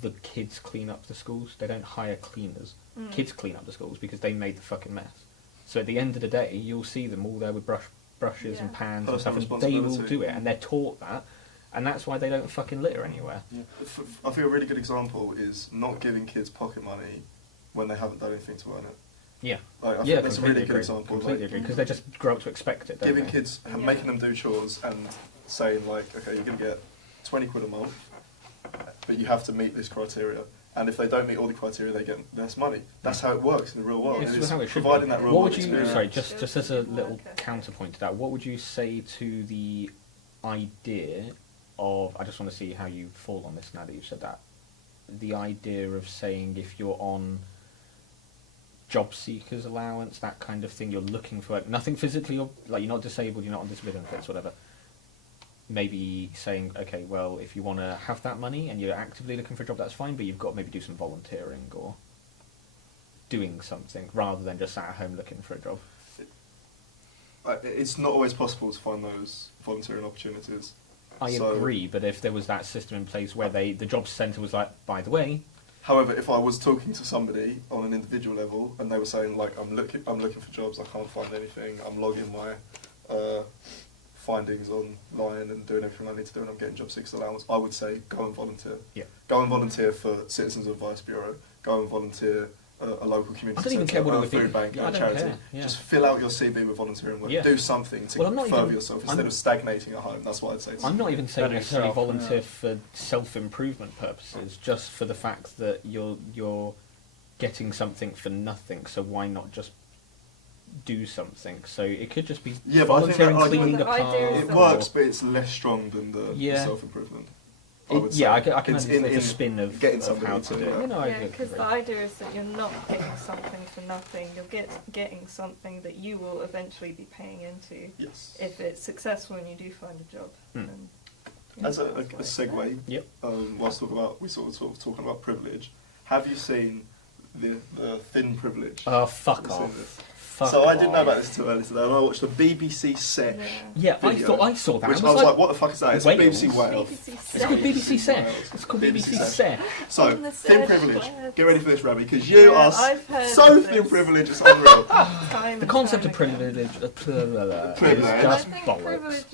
the kids clean up the schools, they don't hire cleaners. Mm. Kids clean up the schools because they made the fucking mess. So at the end of the day, you'll see them all there with brushes and Yeah. pans and Personal stuff, and they will responsibility. do it, and they're taught that, and that's why they don't fucking litter anywhere. Yeah. I think a really good example is not giving kids pocket money when they haven't done anything to earn it. Yeah, Like, I yeah, think that's a really good agree. example. Completely Like, agree, because they just grow up to expect it. Don't giving they? kids, Yeah. making them do chores and saying like, okay, you're going to get 20 quid a month, but you have to meet this criteria. And if they don't meet all the criteria, they get less money. That's how it works in the real world. This It is is how it should providing be. that real What world would you? experience. Sorry, just as a Just little work ethic. counterpoint to that, what would you say to the idea of? I just want to see how you fall on this now that you've said that. The idea of saying if you're on job seekers allowance, that kind of thing, you're looking for nothing physically, or like you're not disabled, you're not on disability benefits, whatever. Maybe saying, okay, well, if you want to have that money and you're actively looking for a job, that's fine, but you've got to maybe do some volunteering or doing something rather than just sat at home looking for a job. It's not always possible to find those volunteering opportunities. I So- agree, but if there was that system in place where the jobs centre was like, by the way, However, if I was talking to somebody on an individual level and they were saying like, I'm looking for jobs, I can't find anything, I'm logging my findings online and doing everything I need to do, and I'm getting job seekers allowance, I would say go and volunteer. yeah. Go and volunteer for Citizens Advice Bureau. Go and volunteer a local community I don't even centre, care what it a would be. food bank, I a don't charity. care, yeah. Just fill out your CV with volunteering work. Yeah. Do something to Well, I'm not further even- yourself I'm- instead of stagnating at home. That's what I'd say. To I'm not even saying Better necessarily yourself, volunteer yeah. for self-improvement purposes, just for the fact that you're getting something for nothing, so why not just do something? So it could just be Yeah, but I think volunteering, that argument- cleaning a Well, the idea park. is It that- works, but it's less strong than the Yeah. self-improvement. It would say. Yeah, I can It's understand the in spin of getting of somebody how to to do do it. that. You know, I Yeah, agree. because the idea is that you're not getting something for nothing. You're getting something that you will eventually be paying into Yes. if it's successful and you do find a job. Hmm. And, you know, As a that's what it's segue, Yep. whilst we're sort of talking about privilege, have you seen the thin privilege? Oh, fuck Have you seen off. this? Fuck So I didn't know off. about this until earlier today, and I watched the BBC set. Yeah. Yeah, I video, thought I saw that. Which I I was like, what the fuck is that? It's Wales? BBC Wales. BBC It's called BBC Set. Wales. It's called BBC BBC Set. Set. So, On the thin search privilege. words. Get ready for this, Rabbi, because you Yeah, are I've heard so of thin this. privilege, it's unreal. Time The and concept time of again. privilege, Privilege. is I just think bollocks. privilege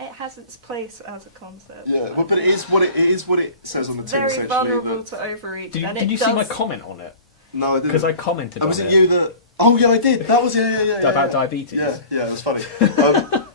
it has its place as a concept. Yeah, well, but it is what it says on the tin, Very essentially. vulnerable that- to overreach. Did you, and did it you see my does- comment on it? No, I didn't. Because I commented Oh, on was it it. you that... Oh, yeah, I did. That was, yeah. About diabetes. Yeah, it was funny.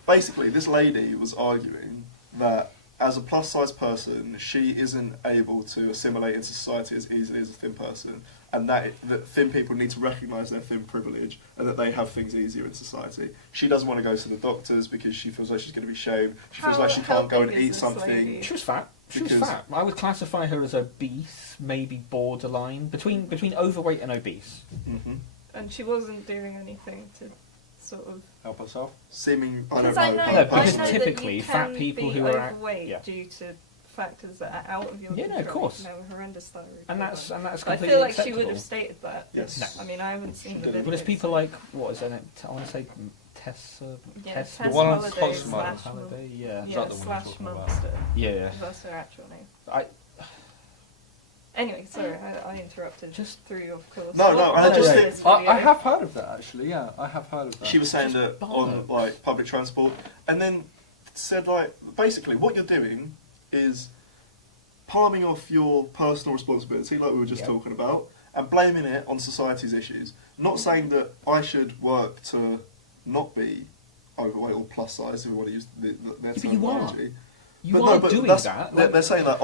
Basically, this lady was arguing that as a plus-size person, she isn't able to assimilate into society as easily as a thin person, and that thin people need to recognise their thin privilege and that they have things easier in society. She doesn't want to go to the doctors because she feels like she's going to be shamed. She feels like she How can't go and big is eat this something. lady? She was fat. She was Because- fat. I would classify her as obese, maybe borderline, between overweight and obese. Mm-hmm. And she wasn't doing anything to sort of. Help herself. Seeming, I don't Because know. I know, No, because I know typically that you fat can people be who are overweight yeah. due to factors that are out of your Yeah, no, control. of course. You can have a horrendous thyroid And problem. that's I completely feel like acceptable. she would have stated that. Yes. No. I mean, I haven't seen the Well, video. Well, there's people like, what is it? I want to say Tessa. Yeah, Tessa. The one on Holiday Cosmo. slash Holiday, yeah. Is that the one you're slash talking about? Monster. Yeah. That's her actual name. I Anyway, sorry, I interrupted. Just- through you, of course. No, What- I what just is think- this I video? have heard of that actually. Yeah, I have heard of that. She was saying Just that on bollocks. like public transport, and then said like basically what you're doing is palming off your personal responsibility, like we were just Yep. talking about, and blaming it on society's issues. Not saying that I should work to not be overweight or plus size, if we want to use their but you are. terminology. you But are no, but doing that's- that. They're saying that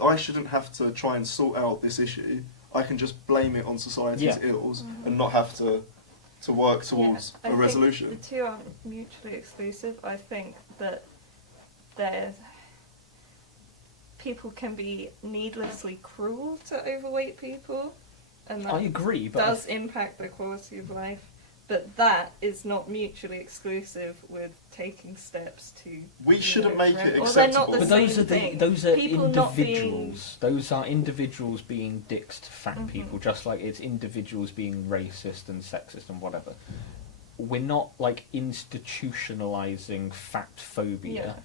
I shouldn't have to try and sort out this issue. I can just blame it on society's Yeah. ills Mhm. and not have to work towards I a think resolution. The two aren't mutually exclusive. I think that there's people can be needlessly cruel to overweight people, and that I agree, but does impact their quality of life. But that is not mutually exclusive with taking steps to. We shouldn't make it Or they're not acceptable. the But same those are thing. those are People not being- individuals. Those are individuals being dicks to fat Mhm. people, just like it's individuals being racist and sexist and whatever. We're not like institutionalizing fat phobia,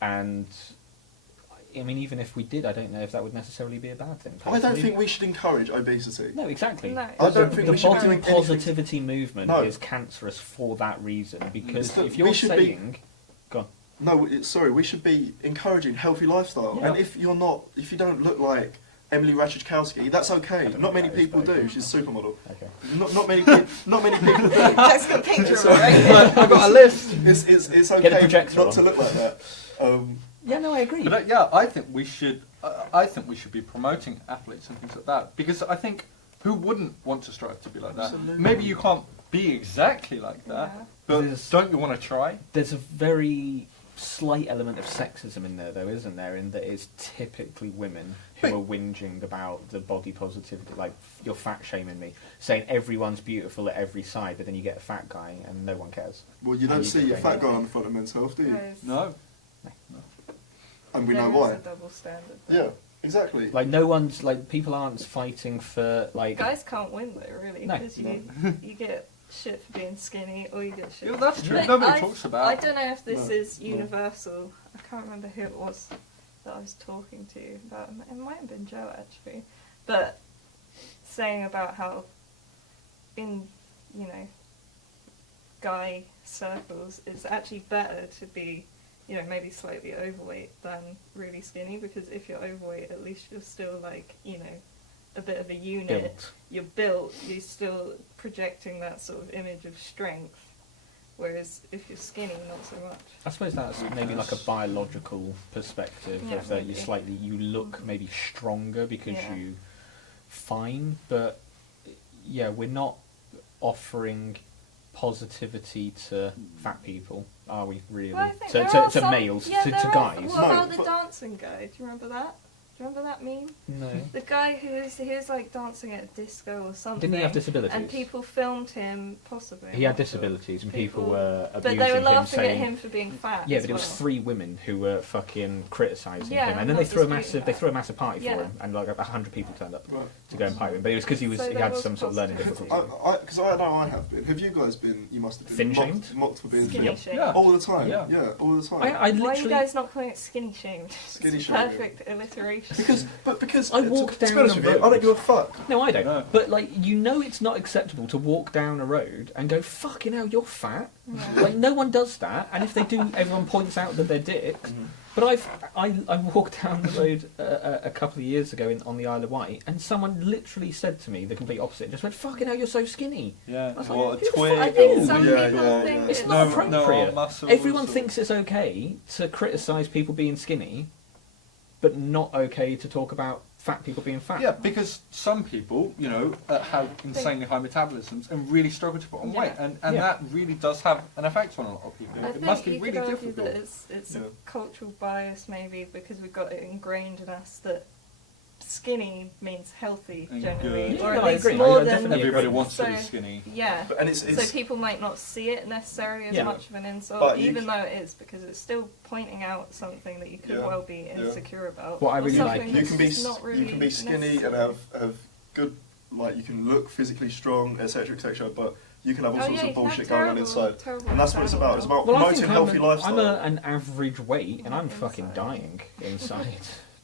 and I mean, even if we did, I don't know if that would necessarily be a bad thing. I don't personally. think we should encourage obesity. No, exactly. No. I don't think the we should body do anything- positivity movement No. is cancerous for that reason, because So if we you're should be- saying, go on. No, sorry, we should be encouraging healthy lifestyle. Yeah. And if you don't look like Emily Ratajkowski, that's okay. I don't Not know many who that is, people but- do. She's a supermodel. Okay. Not many people do. That's got a picture It's of it, right? I've got a list. It's Get a okay projector not on. to look like that. Yeah, no, I agree. But yeah, I think we should. I think we should be promoting athletes and things like that because I think who wouldn't want to strive to be like that? Absolutely. Maybe you can't be exactly like that, Yeah. but There's- don't you want to try? There's a very slight element of sexism in there, though, isn't there? In that it's typically women who are whinging about the body positivity, like you're fat shaming me, saying everyone's beautiful at every side, but then you get a fat guy and no one cares. Well, you And don't you see can your bring fat it. guy on the front of Men's Health, do you? Guys, No. And we there know is why. a double standard. there. Yeah, exactly. Like no one's like people aren't fighting for like. Guys can't win though, really, No. because you get shit for being skinny, or you get shit. Yeah, that's true. But Nobody talks about. I don't know if this No, is no. universal. I can't remember who it was that I was talking to about. It might have been Joe actually, but saying about how in guy circles it's actually better to be maybe slightly overweight than really skinny, because if you're overweight at least you're still like a bit of a unit. Built. You're built, you're still projecting that sort of image of strength, whereas if you're skinny, not so much. I suppose that's maybe like a biological perspective Yeah, of that maybe. you look maybe stronger because Yeah. you fine, but yeah, we're not offering positivity to fat people, are we really? Well, I think So there to are some- males, yeah, to there are- guys. What No, about the but- dancing guy? Do you remember that? Do you remember that meme? No. The guy he was like dancing at a disco or something. Didn't he have disabilities? And people filmed him, possibly. He had disabilities, and people were But abusing they were him, laughing saying, at him for being fat. yeah, as but it was well. 3 women who were fucking criticising Yeah, him, I'm and then they not threw a disputing massive that. party Yeah. for him, and like 100 people turned up Right. to go and party with him. But it was because he So he there had was some sort of learning positivity. difficulty. Because I know I have been. Have you guys been? You must have been Thin shamed? mocked for being Skinny thin. shamed. Yeah. All the time. Yeah. Yeah, all the time. I Why are you literally. guys not calling it skinny shamed? Skinny It's shaming. perfect alliteration. Because I to walked be down honest the with you, I road. don't give a fuck. No, I don't. No. But like, you know, it's not acceptable to walk down a road and go, "Fucking hell, you're fat." Yeah. Like, no one does that, and if they do, everyone points out that they're dicks. But I walked down the road a couple of years ago on the Isle of Wight, and someone literally said to me the complete opposite. Just went, "Fucking hell, you're so skinny." Yeah. I was Or like, a who the twig. fuck- I think Ooh, some yeah, people yeah, think yeah. It's it's not No, appropriate. muscles Everyone or- thinks it's okay to criticise people being skinny, but not okay to talk about fat people being fat. Yeah, because some people, you know, have insanely high metabolisms and really struggle to put on Yeah. weight, and Yeah. that really does have an effect on a lot of people. I It think must be you really could argue difficult. that it's Yeah. a cultural bias maybe because we've got it ingrained in us that skinny means healthy And generally, good. or Yeah, at I least agree. more I than definitely Everybody agree. wants to be So- skinny. yeah. And it's So people might not see it necessarily as Yeah. much of an insult, But you even c- though it is, because it's still pointing out something that you could Yeah. well be Yeah. insecure about. What I or really like- something you that's can be just not really you can be skinny necessary. and have good, like you can look physically strong, etc., but you can have all Oh, sorts yeah, of you can have bullshit going on terrible- inside, terrible and that's what it's about. It's about Well, I promoting think healthy I'm lifestyle. an average weight, and I'm fucking Inside. dying inside.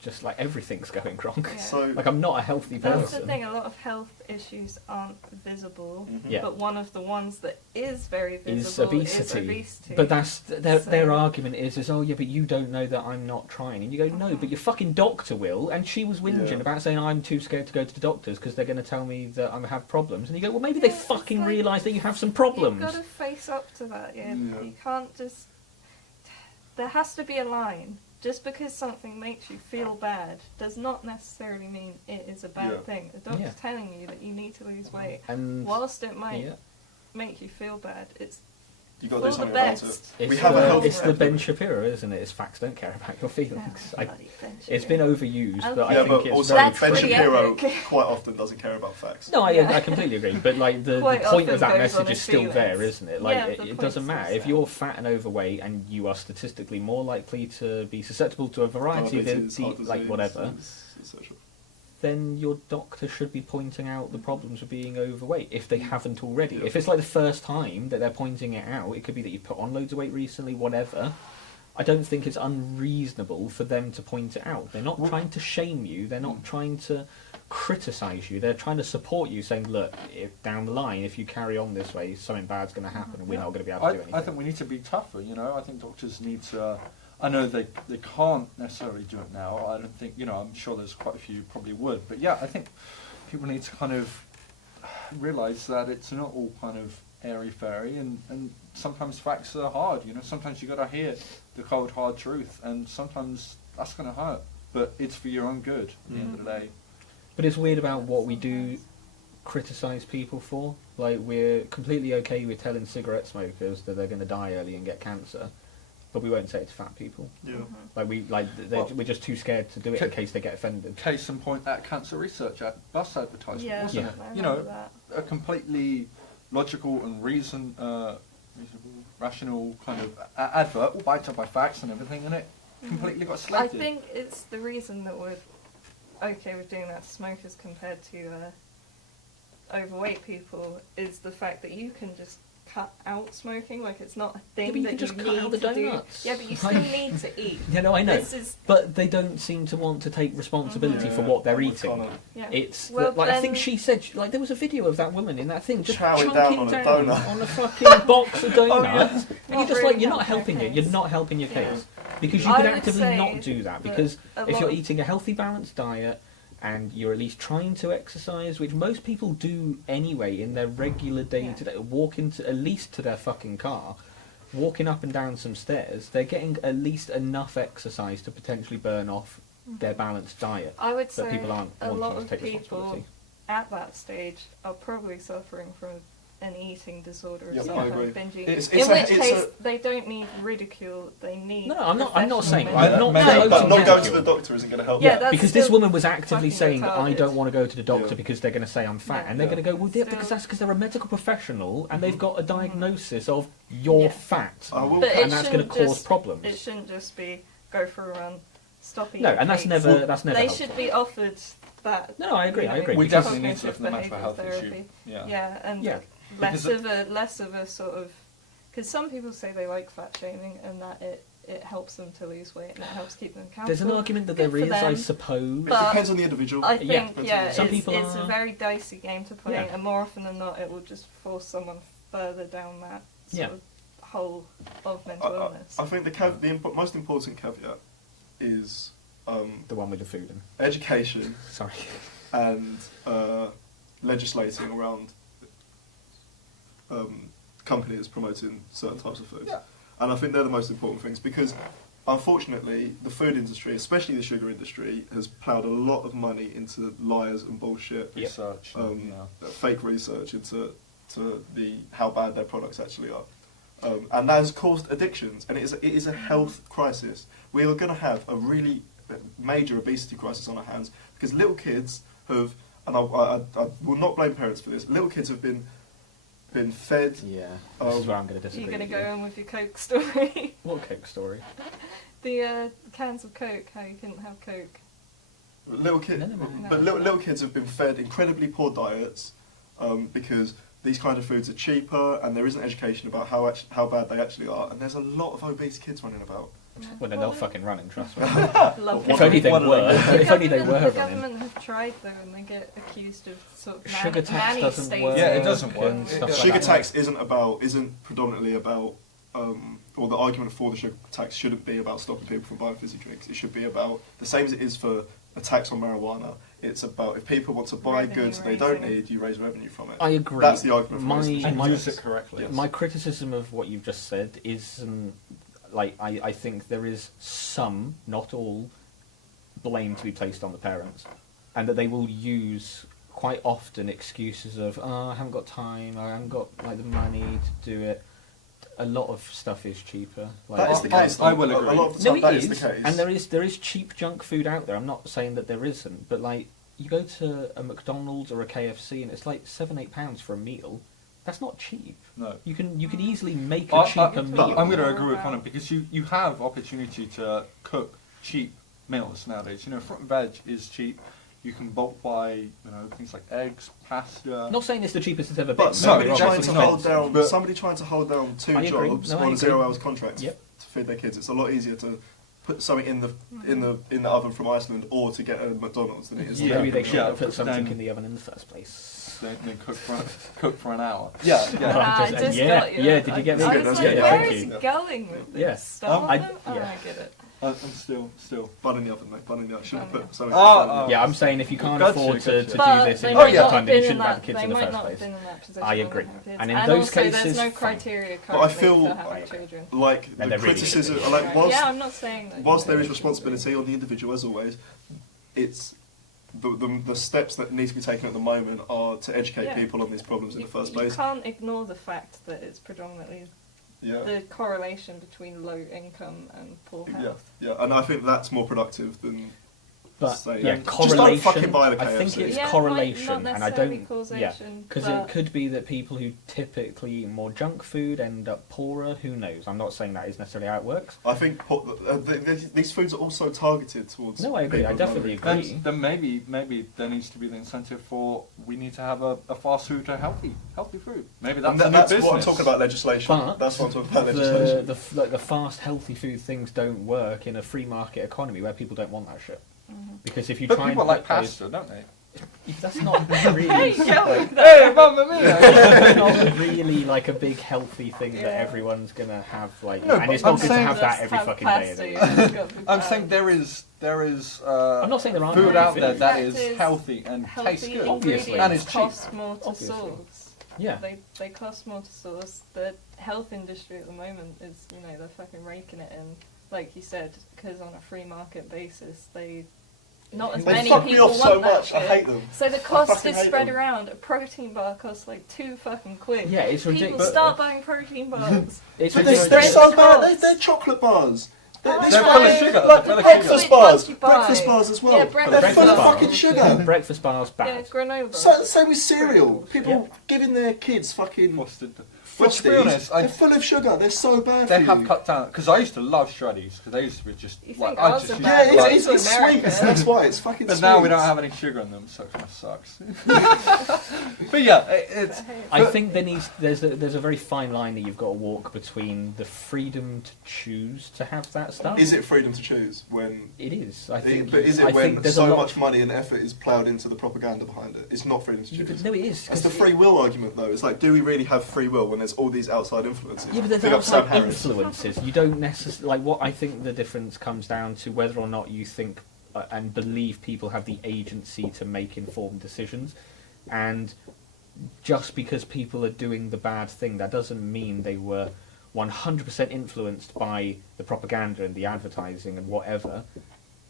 Just like everything's going wrong. Yeah. So Like I'm not a healthy That's person. the thing, a lot of health issues aren't visible, Yeah. but one of the ones that is very Is visible obesity. is obesity. But that's their So- argument is oh yeah, but you don't know that I'm not trying, and you go no, but your fucking doctor will, and she was whinging Yeah. about saying I'm too scared to go to the doctors because they're going to tell me that I have problems, and you go well maybe they Yeah, it's fucking like- realise that you have some You've problems. got to face up to that, yeah. Yeah. You can't just... There has to be a line. Just because something makes you feel bad does not necessarily mean it is a bad Yeah. thing. The doctor's Yeah. telling you that you need to lose weight. And Whilst it might yeah. make you feel bad, it's you got to do for the something about it. best. It's, We have a health it's the Ben epidemic. Shapiro, isn't it? It's facts don't care about your feelings. bloody bench It's again. been overused, but I Yeah, think but it's also very That's Ben true. pretty Shapiro epic. quite often doesn't care about facts. No, Yeah. I completely agree. But like the Quite point often of that goes on message his is still feelings. there, isn't it? Like Yeah, it the doesn't point's matter still if you're fat and overweight, and you are statistically more likely to be susceptible to a variety of Diabetes, heart like disease, whatever. etc. Then your doctor should be pointing out the problems of being overweight if they haven't already. Yeah. If it's like the first time that they're pointing it out, it could be that you've put on loads of weight recently, whatever. I don't think it's unreasonable for them to point it out. They're not Well- trying to shame you. They're not trying to criticise you. They're trying to support you, saying, look, down the line, if you carry on this way, something bad's going to happen and we're not going to be able to do anything. I think we need to be tougher, you know. I think doctors need to... I know they can't necessarily do it now. I don't think, you know, I'm sure there's quite a few probably would. But yeah, I think people need to kind of realise that it's not all kind of airy-fairy, and sometimes facts are hard, you know. Sometimes you got to hear the cold, hard truth, and sometimes that's going to hurt. But it's for your own good at the end of the day. But it's weird about what we do criticise people for. Like, we're completely okay with telling cigarette smokers that they're going to die early and get cancer, but we won't say it to fat people. Yeah. Like, we're just too scared to do it in case they get offended. Case in point, that cancer research at bus advertisement, Yeah, wasn't Yeah. it? I You know, remember that. a completely logical and reasonable, rational kind of advert, all backed up by facts and everything, and it completely got I selected. think it's the reason that we're okay with doing that to smokers compared to overweight people is the fact that you can just cut out smoking. Like, it's not a thing Yeah, but you that can just you cut need out the to do. donuts. Yeah, but you still Like- need to eat. Yeah, no, I know. This is But they don't seem to want to take responsibility for Yeah, what they're I'm eating. kinda- yeah. It's Well, like I think then- she said, like there was a video of that woman in that thing just Chow it chunking down on a donut. on a fucking box of donuts, yeah. and you're Not just really like you're not helping helping their it. You're case. not helping your Yeah. case because you I could would actively say not do that. that Because a if you're lot- eating a healthy, balanced diet and you're at least trying to exercise, which most people do anyway in their regular day-to-day, walk into at least to their fucking car. Walking up and down some stairs, they're getting at least enough exercise to potentially burn off their balanced diet. I would But say people aren't a lot wanting to of take people responsibility. at that stage are probably suffering from an eating disorder of Yep, some I kind, agree. binge eating. It's In a- which it's case, a- they don't need ridicule. They need. No, I'm not saying. professional I'm not Maybe- promoting But not going to ridicule. the doctor isn't going to help. Yeah, that. that's Because this still woman was actively fucking saying, I retarded. don't want to go to the doctor Yeah. because they're going to say I'm fat. Yeah. And they're going to go, well, yeah, Still- because that's because they're a medical professional and they've got a diagnosis of you're Yeah. fat. I will. But it And that's going to shouldn't cause just- problems. It shouldn't just be go for a run, stop eating. No, and that's cakes. never They helpful. should be offered that. No, I agree, I agree. We because- definitely need to cognitive look at the mental health behavioural issue. therapy. Yeah. Yeah, and Yeah. less Because of a sort of, because some people say they like fat shaming and that it helps them to lose weight and it helps keep them accountable. There's an argument that Good there for is, I them. suppose. It But depends on the individual. I Yeah. think, yeah, Some it's people a are- very dicey game to play, Yeah. and more often than not, it will just force someone further down that sort Yeah. of hole of mental illness. I think the most important caveat is The one with the food in. education Sorry. and legislating around companies promoting certain types of foods. Yeah. And I think they're the most important things because, unfortunately, the food industry, especially the sugar industry, has ploughed a lot of money into lies and bullshit, Yep. Research. fake research into how bad their products actually are. And that has caused addictions, and it is a health crisis. We are going to have a really major obesity crisis on our hands because little kids have, and I will not blame parents for this. Little kids have been fed. Yeah. This is where I'm going to You're disagree. going to with go you. on with your Coke story. What Coke story? The cans of Coke, how you couldn't have Coke. Little kids, No. but little kids have been fed incredibly poor diets because these kind of foods are cheaper, and there isn't education about how bad they actually are. And there's a lot of obese kids running about. Well, then they'll fucking running, trust me. Lovely. If only they What are were. they If only they were The running. government have tried though, and they get accused of sort of Sugar tax nanny doesn't states. work. Yeah, it doesn't work. and stuff like Sugar that. tax isn't predominantly about, or the argument for the sugar tax shouldn't be about stopping people from buying fizzy drinks. It should be about the same as it is for a tax on marijuana. It's about if people want to buy Revenue goods they don't raising. need, you raise revenue from it. I agree. That's the argument for My- raising the And sugar use tax. it correctly. Yes. My criticism of what you've just said is, I think there is some, not all, blame to be placed on the parents, and that they will use quite often excuses of, oh, I haven't got time, I haven't got the money to do it. A lot of stuff is cheaper. That is the I- case. I though. will A agree. lot of the No, time, it that is, is the case. and there is cheap junk food out there. I'm not saying that there isn't, but you go to a McDonald's or a KFC and it's like £7-8 for a meal. That's not cheap. No. You could easily make a cheaper meal. But I'm going to agree with Conan because you have opportunity to cook cheap meals nowadays. Fruit and veg is cheap. You can bulk buy, things like eggs, pasta. Not saying it's the cheapest it's ever been. But somebody No, trying obviously to not. hold down But- somebody trying to hold down two I agree. jobs No, I on a agree. 0 hours contract Yep. to feed their kids. It's a lot easier to put something in the oven from Iceland or to get a McDonald's than it is. Yeah. Maybe they should Yeah, have put something then- in the oven in the first place. They cook for an hour. Yeah, yeah. I Just- just yeah, got you. yeah, did you get me? I Good, was that's like, good. where Thank is you. he going with this? Yeah. Starve I- them? Oh, yeah. I get it. I'm still. Bun in the oven, mate. Bun in the oven. Should have put something. Oh, Yeah, I'm saying if you can't Gotcha, afford to gotcha. do this they in might your yeah. not time, have then you been in shouldn't have that. the kids They in the might first not place. have been in that position. I when agree. they had kids. And in those also, cases, there's no fine. criteria But I currently feel for having children. like And the they're really criticism, good. like whilst, Yeah, I'm not saying that. whilst there is responsibility on the individual as always, it's the steps that need to be taken at the moment are to educate Yeah. people on these problems in You, the first you place. can't ignore the fact that it's predominantly Yeah. the correlation between low income and poor Yeah, health. yeah, and I think that's more productive than But saying, yeah, just correlation. don't fucking buy the I think KFC. it's Yeah, correlation, not and I necessarily don't. causation, because but- it could be that people who typically eat more junk food end up poorer. Who knows? I'm not saying that is necessarily how it works. I think these foods are also targeted towards. No, I agree. people I definitely who are- agree. Then maybe there needs to be the incentive for we need to have a fast food to healthy food. Maybe that's And a new that's business. what I'm talking about legislation. But That's what I'm talking about legislation. the fast, healthy food things don't work in a free market economy where people don't want that shit. Because if you But try people and like put those- pasta, don't they? that's not really. Hey, yo, Hey, mamma mia! It's not really like a big healthy thing that Yeah. everyone's gonna have and No, but it's not I'm good to saying have that just every have fucking pasta, day. you just got the I'm bad. saying there is. I'm not saying there aren't food healthy out there foods. that Fact is is, healthy and tastes Healthy good. Obviously. And ingredients it's cheap. cost more to Obviously. source. Yeah. They cost more to source. The health industry at the moment is, they're fucking raking it in. Like you said, because on a free market basis, they not as They many fuck me people off want so that much. I shit. hate them. So the I cost fucking is hate spread them. around. A protein bar costs like £2 Yeah, it's People ridiculous. start buying protein bars. It's But ridiculous. they're so Spread bad. the They're chocolate bars. They're Oh, They're full of fine. sugar. Like They're full of breakfast sugar. bars. What you buy. Breakfast bars as well. Yeah, They're breakfast full of bars. fucking sugar. Breakfast bars Yeah, bad. granola. Same with cereal. People Yeah. giving their kids fucking Frosted. But to be Frosties. honest, They're full of sugar. They're so bad they for have you. cut down because I used to love Shreddies because they used to be just You like think I ours just are used bad? to Yeah, like- it's sweet. America. That's why it's fucking But sweet. now we don't have any sugar in them, so it kind of sucks. But yeah, it's I think there's a very fine line that you've got to walk between the freedom to choose to have that stuff. Is it freedom to choose when? It is. I think. But is I it when think there's so a lot much money and effort is ploughed into the propaganda behind it? It's not freedom to Yeah, choose. but no, it is. That's the 'cause free will argument, though. It's like, do we really have free will when there's all these outside influences? Yeah, but there's Big up Sam outside Harris. influences. You don't necessarily like what I think the difference comes down to whether or not you think and believe people have the agency to make informed decisions, and just because people are doing the bad thing, that doesn't mean they were 100% influenced by the propaganda and the advertising and whatever.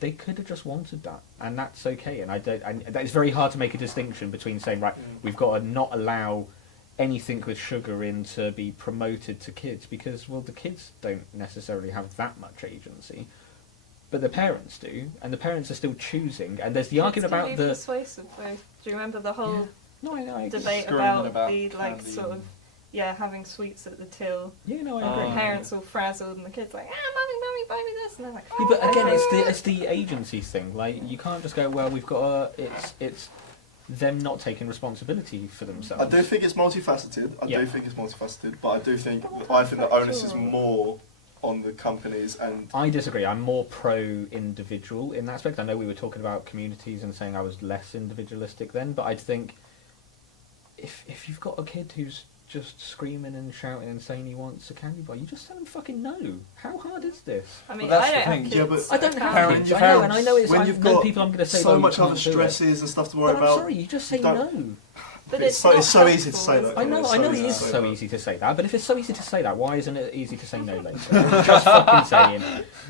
They could have just wanted that, and that's okay. And it's very hard to make a distinction between saying, right, we've got to not allow anything with sugar in to be promoted to kids, because, well, the kids don't necessarily have that much agency, but the parents do, and the parents are still choosing. And there's the argument about the persuasive though. Do you remember the whole no, I agree. debate Screaming about about the like candy sort of and- having sweets at the till? Yeah, no, I The agree. Oh. parents all frazzled and the kids like, mummy, buy me this, and they're like, Yeah, but again, "Ah." it's the agency thing. Like, you can't just go, well, we've got it's them not taking responsibility for themselves. I do think it's multifaceted. Yeah. But I think the onus is more on the companies and. I disagree. I'm more pro-individual in that aspect. I know we were talking about communities and saying I was less individualistic then, but I think if you've got a kid who's just screaming and shouting and saying he wants a candy bar, you just tell him fucking no. How hard is this? I mean, Well, that's I don't the have thing. kids. Yeah, but I don't have Parents- kids. I know, and I know it's. When I you've know got people. I'm going to say so well, much you other can't do it. stresses and stuff to worry But I'm about. sorry, you just say Don't- no. But It's so easy to say that. I know It's so it easy to is say so that. easy to say that, but if it's so easy to say that, why isn't it easy to say no later? Just fucking saying,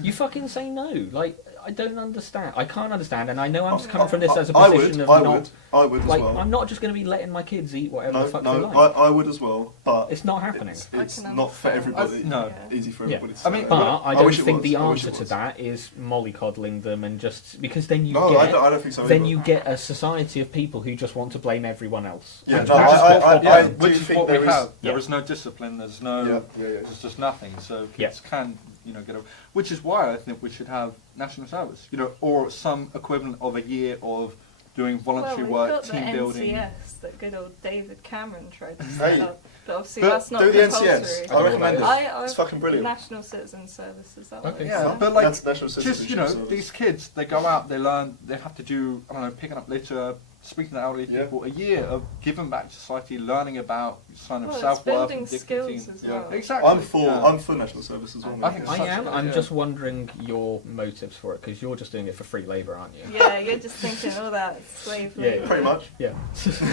you fucking say no. Like, I don't understand. I can't understand, and I know I'm just coming from this as a position of not. I would as Like, well. I'm not just going to be letting my kids eat whatever No, the fuck they no, like. I would as well, but It's not happening. It's I can not for understand. everybody. No. Yeah. Easy for Yeah. everybody. To I say mean, that. But well, I I don't wish it think the was. I wish answer it to was. that is mollycoddling them and just because then you No, get I don't think so. then either. you get a society of people who just want to blame everyone else. Yeah, And no, that's I- what I- problem- do which is think what we there is- have. Yeah. There is no discipline. There's no. Yeah. There's just nothing. So Yeah. kids can, get over. Which is why I think we should have national service. Or some equivalent of a year of doing voluntary well, work, we've got team the building. NCS that good old David Cameron tried to Hey. set up, but obviously But that's not do the compulsory. NCS. I I don't recommend it. know what It's fucking brilliant. National Citizen Services. That Okay. way, Yeah, so- but like That's national just citizenship service. these kids, they go out, they learn, they have to do picking up litter, speaking to elderly Yeah. people, a year of giving back to society, learning about Well, it's self-worth building and dignity. skills as Yeah, well. exactly. I'm for yeah. I'm for national service as well. I think I such a am. good I'm idea. just wondering your motives for it because you're just doing it for free labour, aren't you? Yeah, you're just thinking all that slave Yeah, labour. pretty much. Yeah.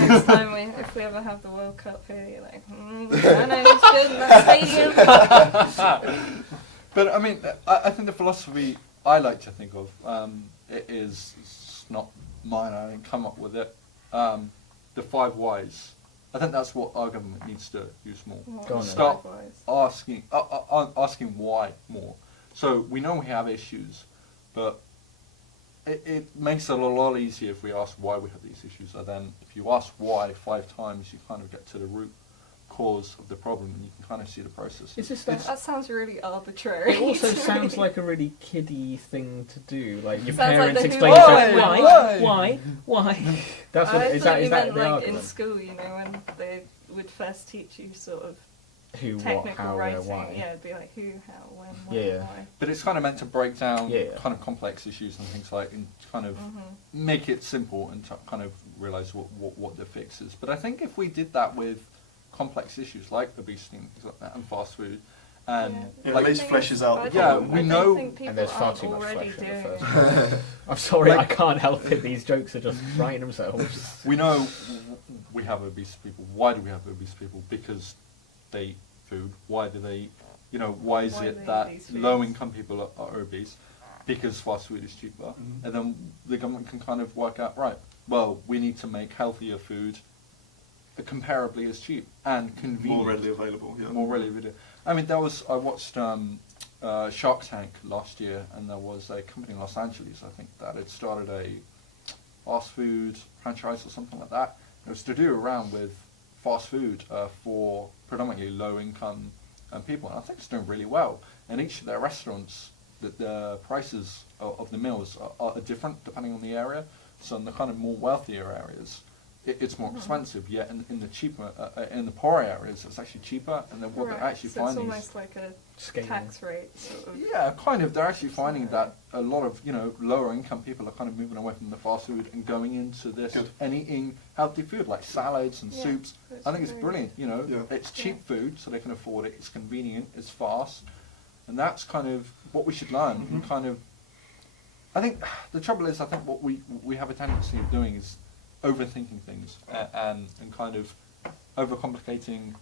Next time if we ever have the World Cup here, you're like, I know who's good in that stadium. But I mean, I think the philosophy I like to think of it is it's not mine. I didn't come up with it. The 5 whys. I think that's what our government needs to use more. Go on then. Stop Likewise. asking why more. So we know we have issues, but it makes it a lot easier if we ask why we have these issues. And then if you ask why 5 times, you kind of get to the root cause of the problem, and you can kind of see the process. Is this It's- That sounds really arbitrary. It also to sounds me. like a really kiddie thing to do. Like your Sounds like parents the explain Who- to Why? why. That's what I is thought that you is that meant the like argument? in school, when they would first teach you sort of Who, what, technical how, where, writing. why? Yeah, it'd be like who, how, when, Yeah, where, yeah. why. But it's kind of meant to break down Yeah. kind of complex issues and things like, and kind of Mhm. make it simple and to kind of realise what the fix is. But I think if we did that with complex issues like obesity and things like that, and fast food, and It like at least fleshes out the Yeah, problem. we I know- don't think people And there's far aren't too much already flesh in the doing first it. I'm sorry, Like- I can't help it. These jokes are just writing themselves. we know we have obese people. Why do we have obese people? Because they eat food. Why do they, why is Why do it they that eat these foods? low income people are obese? because fast food is cheaper, Mhm. and then the government can kind of work out, right, well, we need to make healthier food comparably as cheap and convenient. More readily available, yeah. More readily available. I mean, I watched Shark Tank last year, and there was a company in Los Angeles, I think, that had started a fast food franchise or something like that. It was to do around with fast food for predominantly low-income people, and I think it's doing really well. And each of their restaurants, the prices of the meals are different depending on the area. So in the kind of more wealthier areas, it's more expensive. Yet in the cheaper, in the poorer areas, it's actually cheaper. And then what they're actually so finding it's almost like a Scaling. tax rate sort of. yeah, kind of. They're actually finding that a lot of lower income people are kind of moving away from the fast food and going into this Good. and eating healthy food like salads and Yeah, soups. that's I think it's very brilliant. Yeah. It's cheap food, so they can afford it. It's convenient. It's fast, and that's kind of what we should learn. And kind of, I think the trouble is, I think what we have a tendency of doing is overthinking things and kind of overcomplicating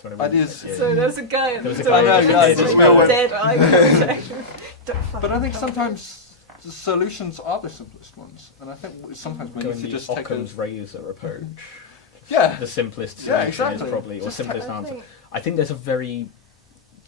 Sort of ideas. yeah. So there's a guy at There was the a guy door at the door. with Just a go dead eye contact. Don't But fucking I think come. sometimes the solutions are the simplest ones, and I think sometimes we Going need to the just take a Occam's razor approach. yeah. The simplest Yeah, solution exactly. is probably, or Just simplest I answer. think- I think there's a very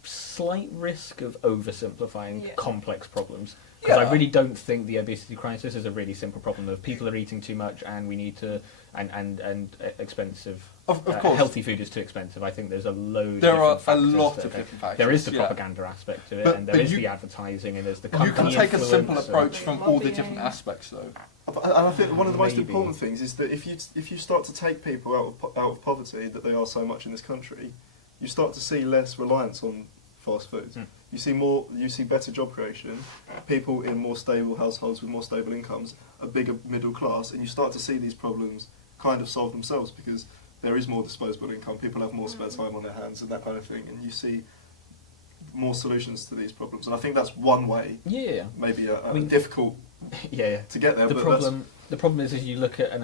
slight risk of oversimplifying Yeah. complex problems. Because Yeah. I really don't think the obesity crisis is a really simple problem of people are eating too much and we need to, and expensive, Of course. healthy food is too expensive. I think there's a load There are of different a factors lot that of affect- different factors. There is the yeah. propaganda aspect to it, But- and there but is you- the advertising, and there's the You company can take a simple influence, approach from all the Lobbying. different aspects, though. And I think one of the most Maybe. important things is that if you start to take people out of poverty, that they are so much in this country, you start to see less reliance on fast food. Mm. You see better job creation, people in more stable households with more stable incomes, a bigger middle class, and you start to see these problems kind of solve themselves because there is more disposable income, people have more spare time on their hands and that kind of thing, and you see more solutions to these problems. And I think that's one way, Yeah. maybe I mean- difficult Yeah. to get there. The but problem is you look at an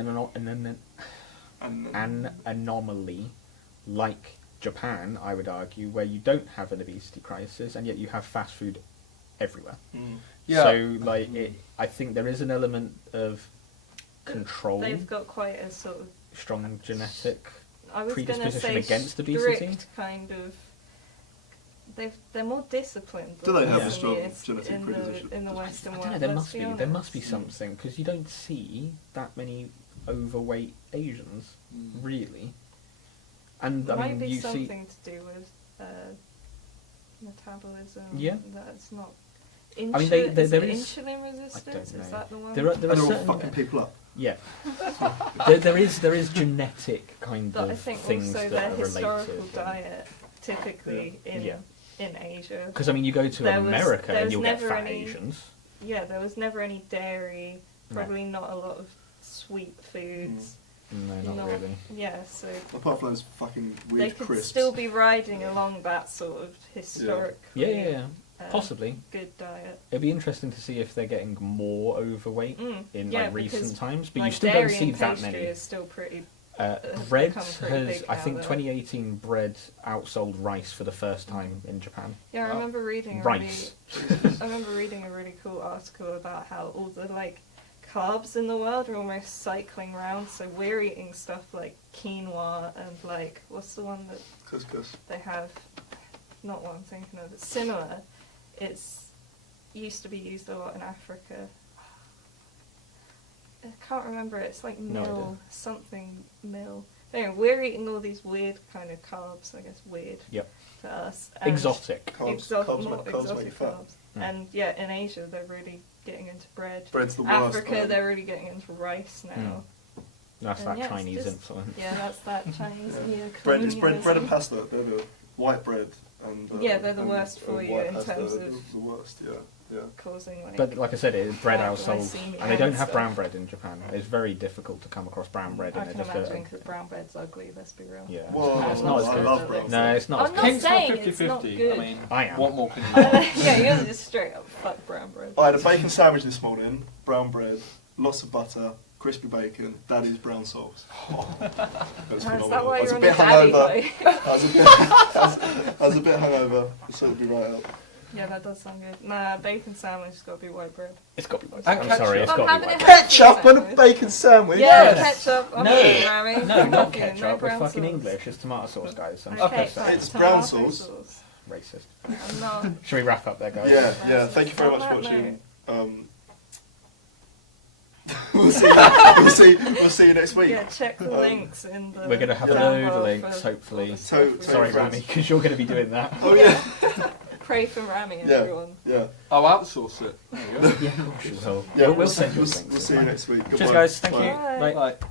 and anomaly like Japan, I would argue, where you don't have an obesity crisis and yet you have fast food everywhere. Yeah. So, I think there is an element of control, They've got quite a sort of, strong genetic I was going to predisposition say, against obesity. strict kind of. They're more disciplined. Do they have than a strong the is genetic in predisposition? the I Western don't world? know. There let's must be honest. something because you don't see that many overweight Asians, really. And There I might mean, be you see. something to do with metabolism. Yeah. That's not. I mean, there is- insulin resistance. know. Is that the one? There are and they're all certain fucking people up. Yeah, there is genetic kind But I of think things also that their are historical related. diet, typically Yeah. in Asia. Because I mean, you go to There was- America there and was you'll get never fat any- Asians. Yeah, there was never any dairy. No. Probably not a lot of sweet foods. No, not really. Yeah, so Apart from those fucking they weird could crisps. still be riding along that sort of historic. Yeah. Possibly. Good diet. It'd be interesting to see if they're getting more overweight in Yeah, like recent because, times, but like, you still dairy don't see and that pastry many. is still pretty. Bread become pretty has, big I now, think, though. 2018 bread outsold rice for the first time in Japan. Yeah, I Wow. remember reading a Rice. I remember reading a really cool article about how all the carbs in the world are almost cycling round. So we're eating stuff like quinoa and what's the one that Couscous. they have? Not what I'm thinking of. It's similar. It's used to be used a lot in Africa. I can't remember it. It's like No idea. mill. Anyway, we're eating all these weird kind of carbs. I guess weird Yep. to us. And Exotic. Carbs, more carbs make you exotic fat. carbs. Mm. And yeah, in Asia they're really getting into bread. Bread's the worst. Africa man. they're really getting into rice now. That's And that yeah, it's Chinese just- influence. Yeah, that's that Chinese Bread, it's bread and neo-colonialism. pasta. They're the white bread. And, Yeah, they're the and- worst for and you white in pasta terms are of- the worst. Yeah. Causing But like I said, it is bread outsold, glycemia and they don't and have stuff. brown bread in Japan. It's very difficult to come across brown bread. I in can it. imagine because brown bread's ugly. Let's be real. Yeah, Well, it's not as I good. love brown No, bread. it's not I'm as not good. King's for saying it's not 50-50. good. I mean, I am. what more can you do? Yeah, you're just straight up fuck brown bread. I had a bacon sandwich this morning. Brown bread, lots of butter, crispy bacon. Daddy's brown sauce. That was Is that phenomenal. why I was you're a on bit a daddy hungover. bike? I was a bit hungover. So it'll be right up. Yeah, that does sound good. Nah, bacon sandwich has got to be white bread. It's got to be white. And I'm ketchup. sorry, it's I'm got to having be white. it bread. Ketchup on a Sandwich. bacon sandwich. Yeah, Yes. ketchup. I'm No. okay, Rami. No, not No ketchup. We're brown fucking sauce. English. It's tomato sauce, guys. I'm Okay, so fine. It's Tomato brown sauce. racist. I'm not. Should we wrap up there, guys? Yeah, yeah. Thank you very On much for that watching. note. We'll see you next week. Yeah, check the links in the. We're going to have a down load below of links, for- hopefully. So- Sorry, so- Rami, because you're going to be doing that. Oh yeah. Pray for Rami, Yeah. everyone. Yeah. I'll outsource it. There you go. Yeah, of course you will. Yeah. We'll send you We'll links. see you next week. Cheers, Goodbye. guys. Thank Bye. you. Bye. Bye. Bye.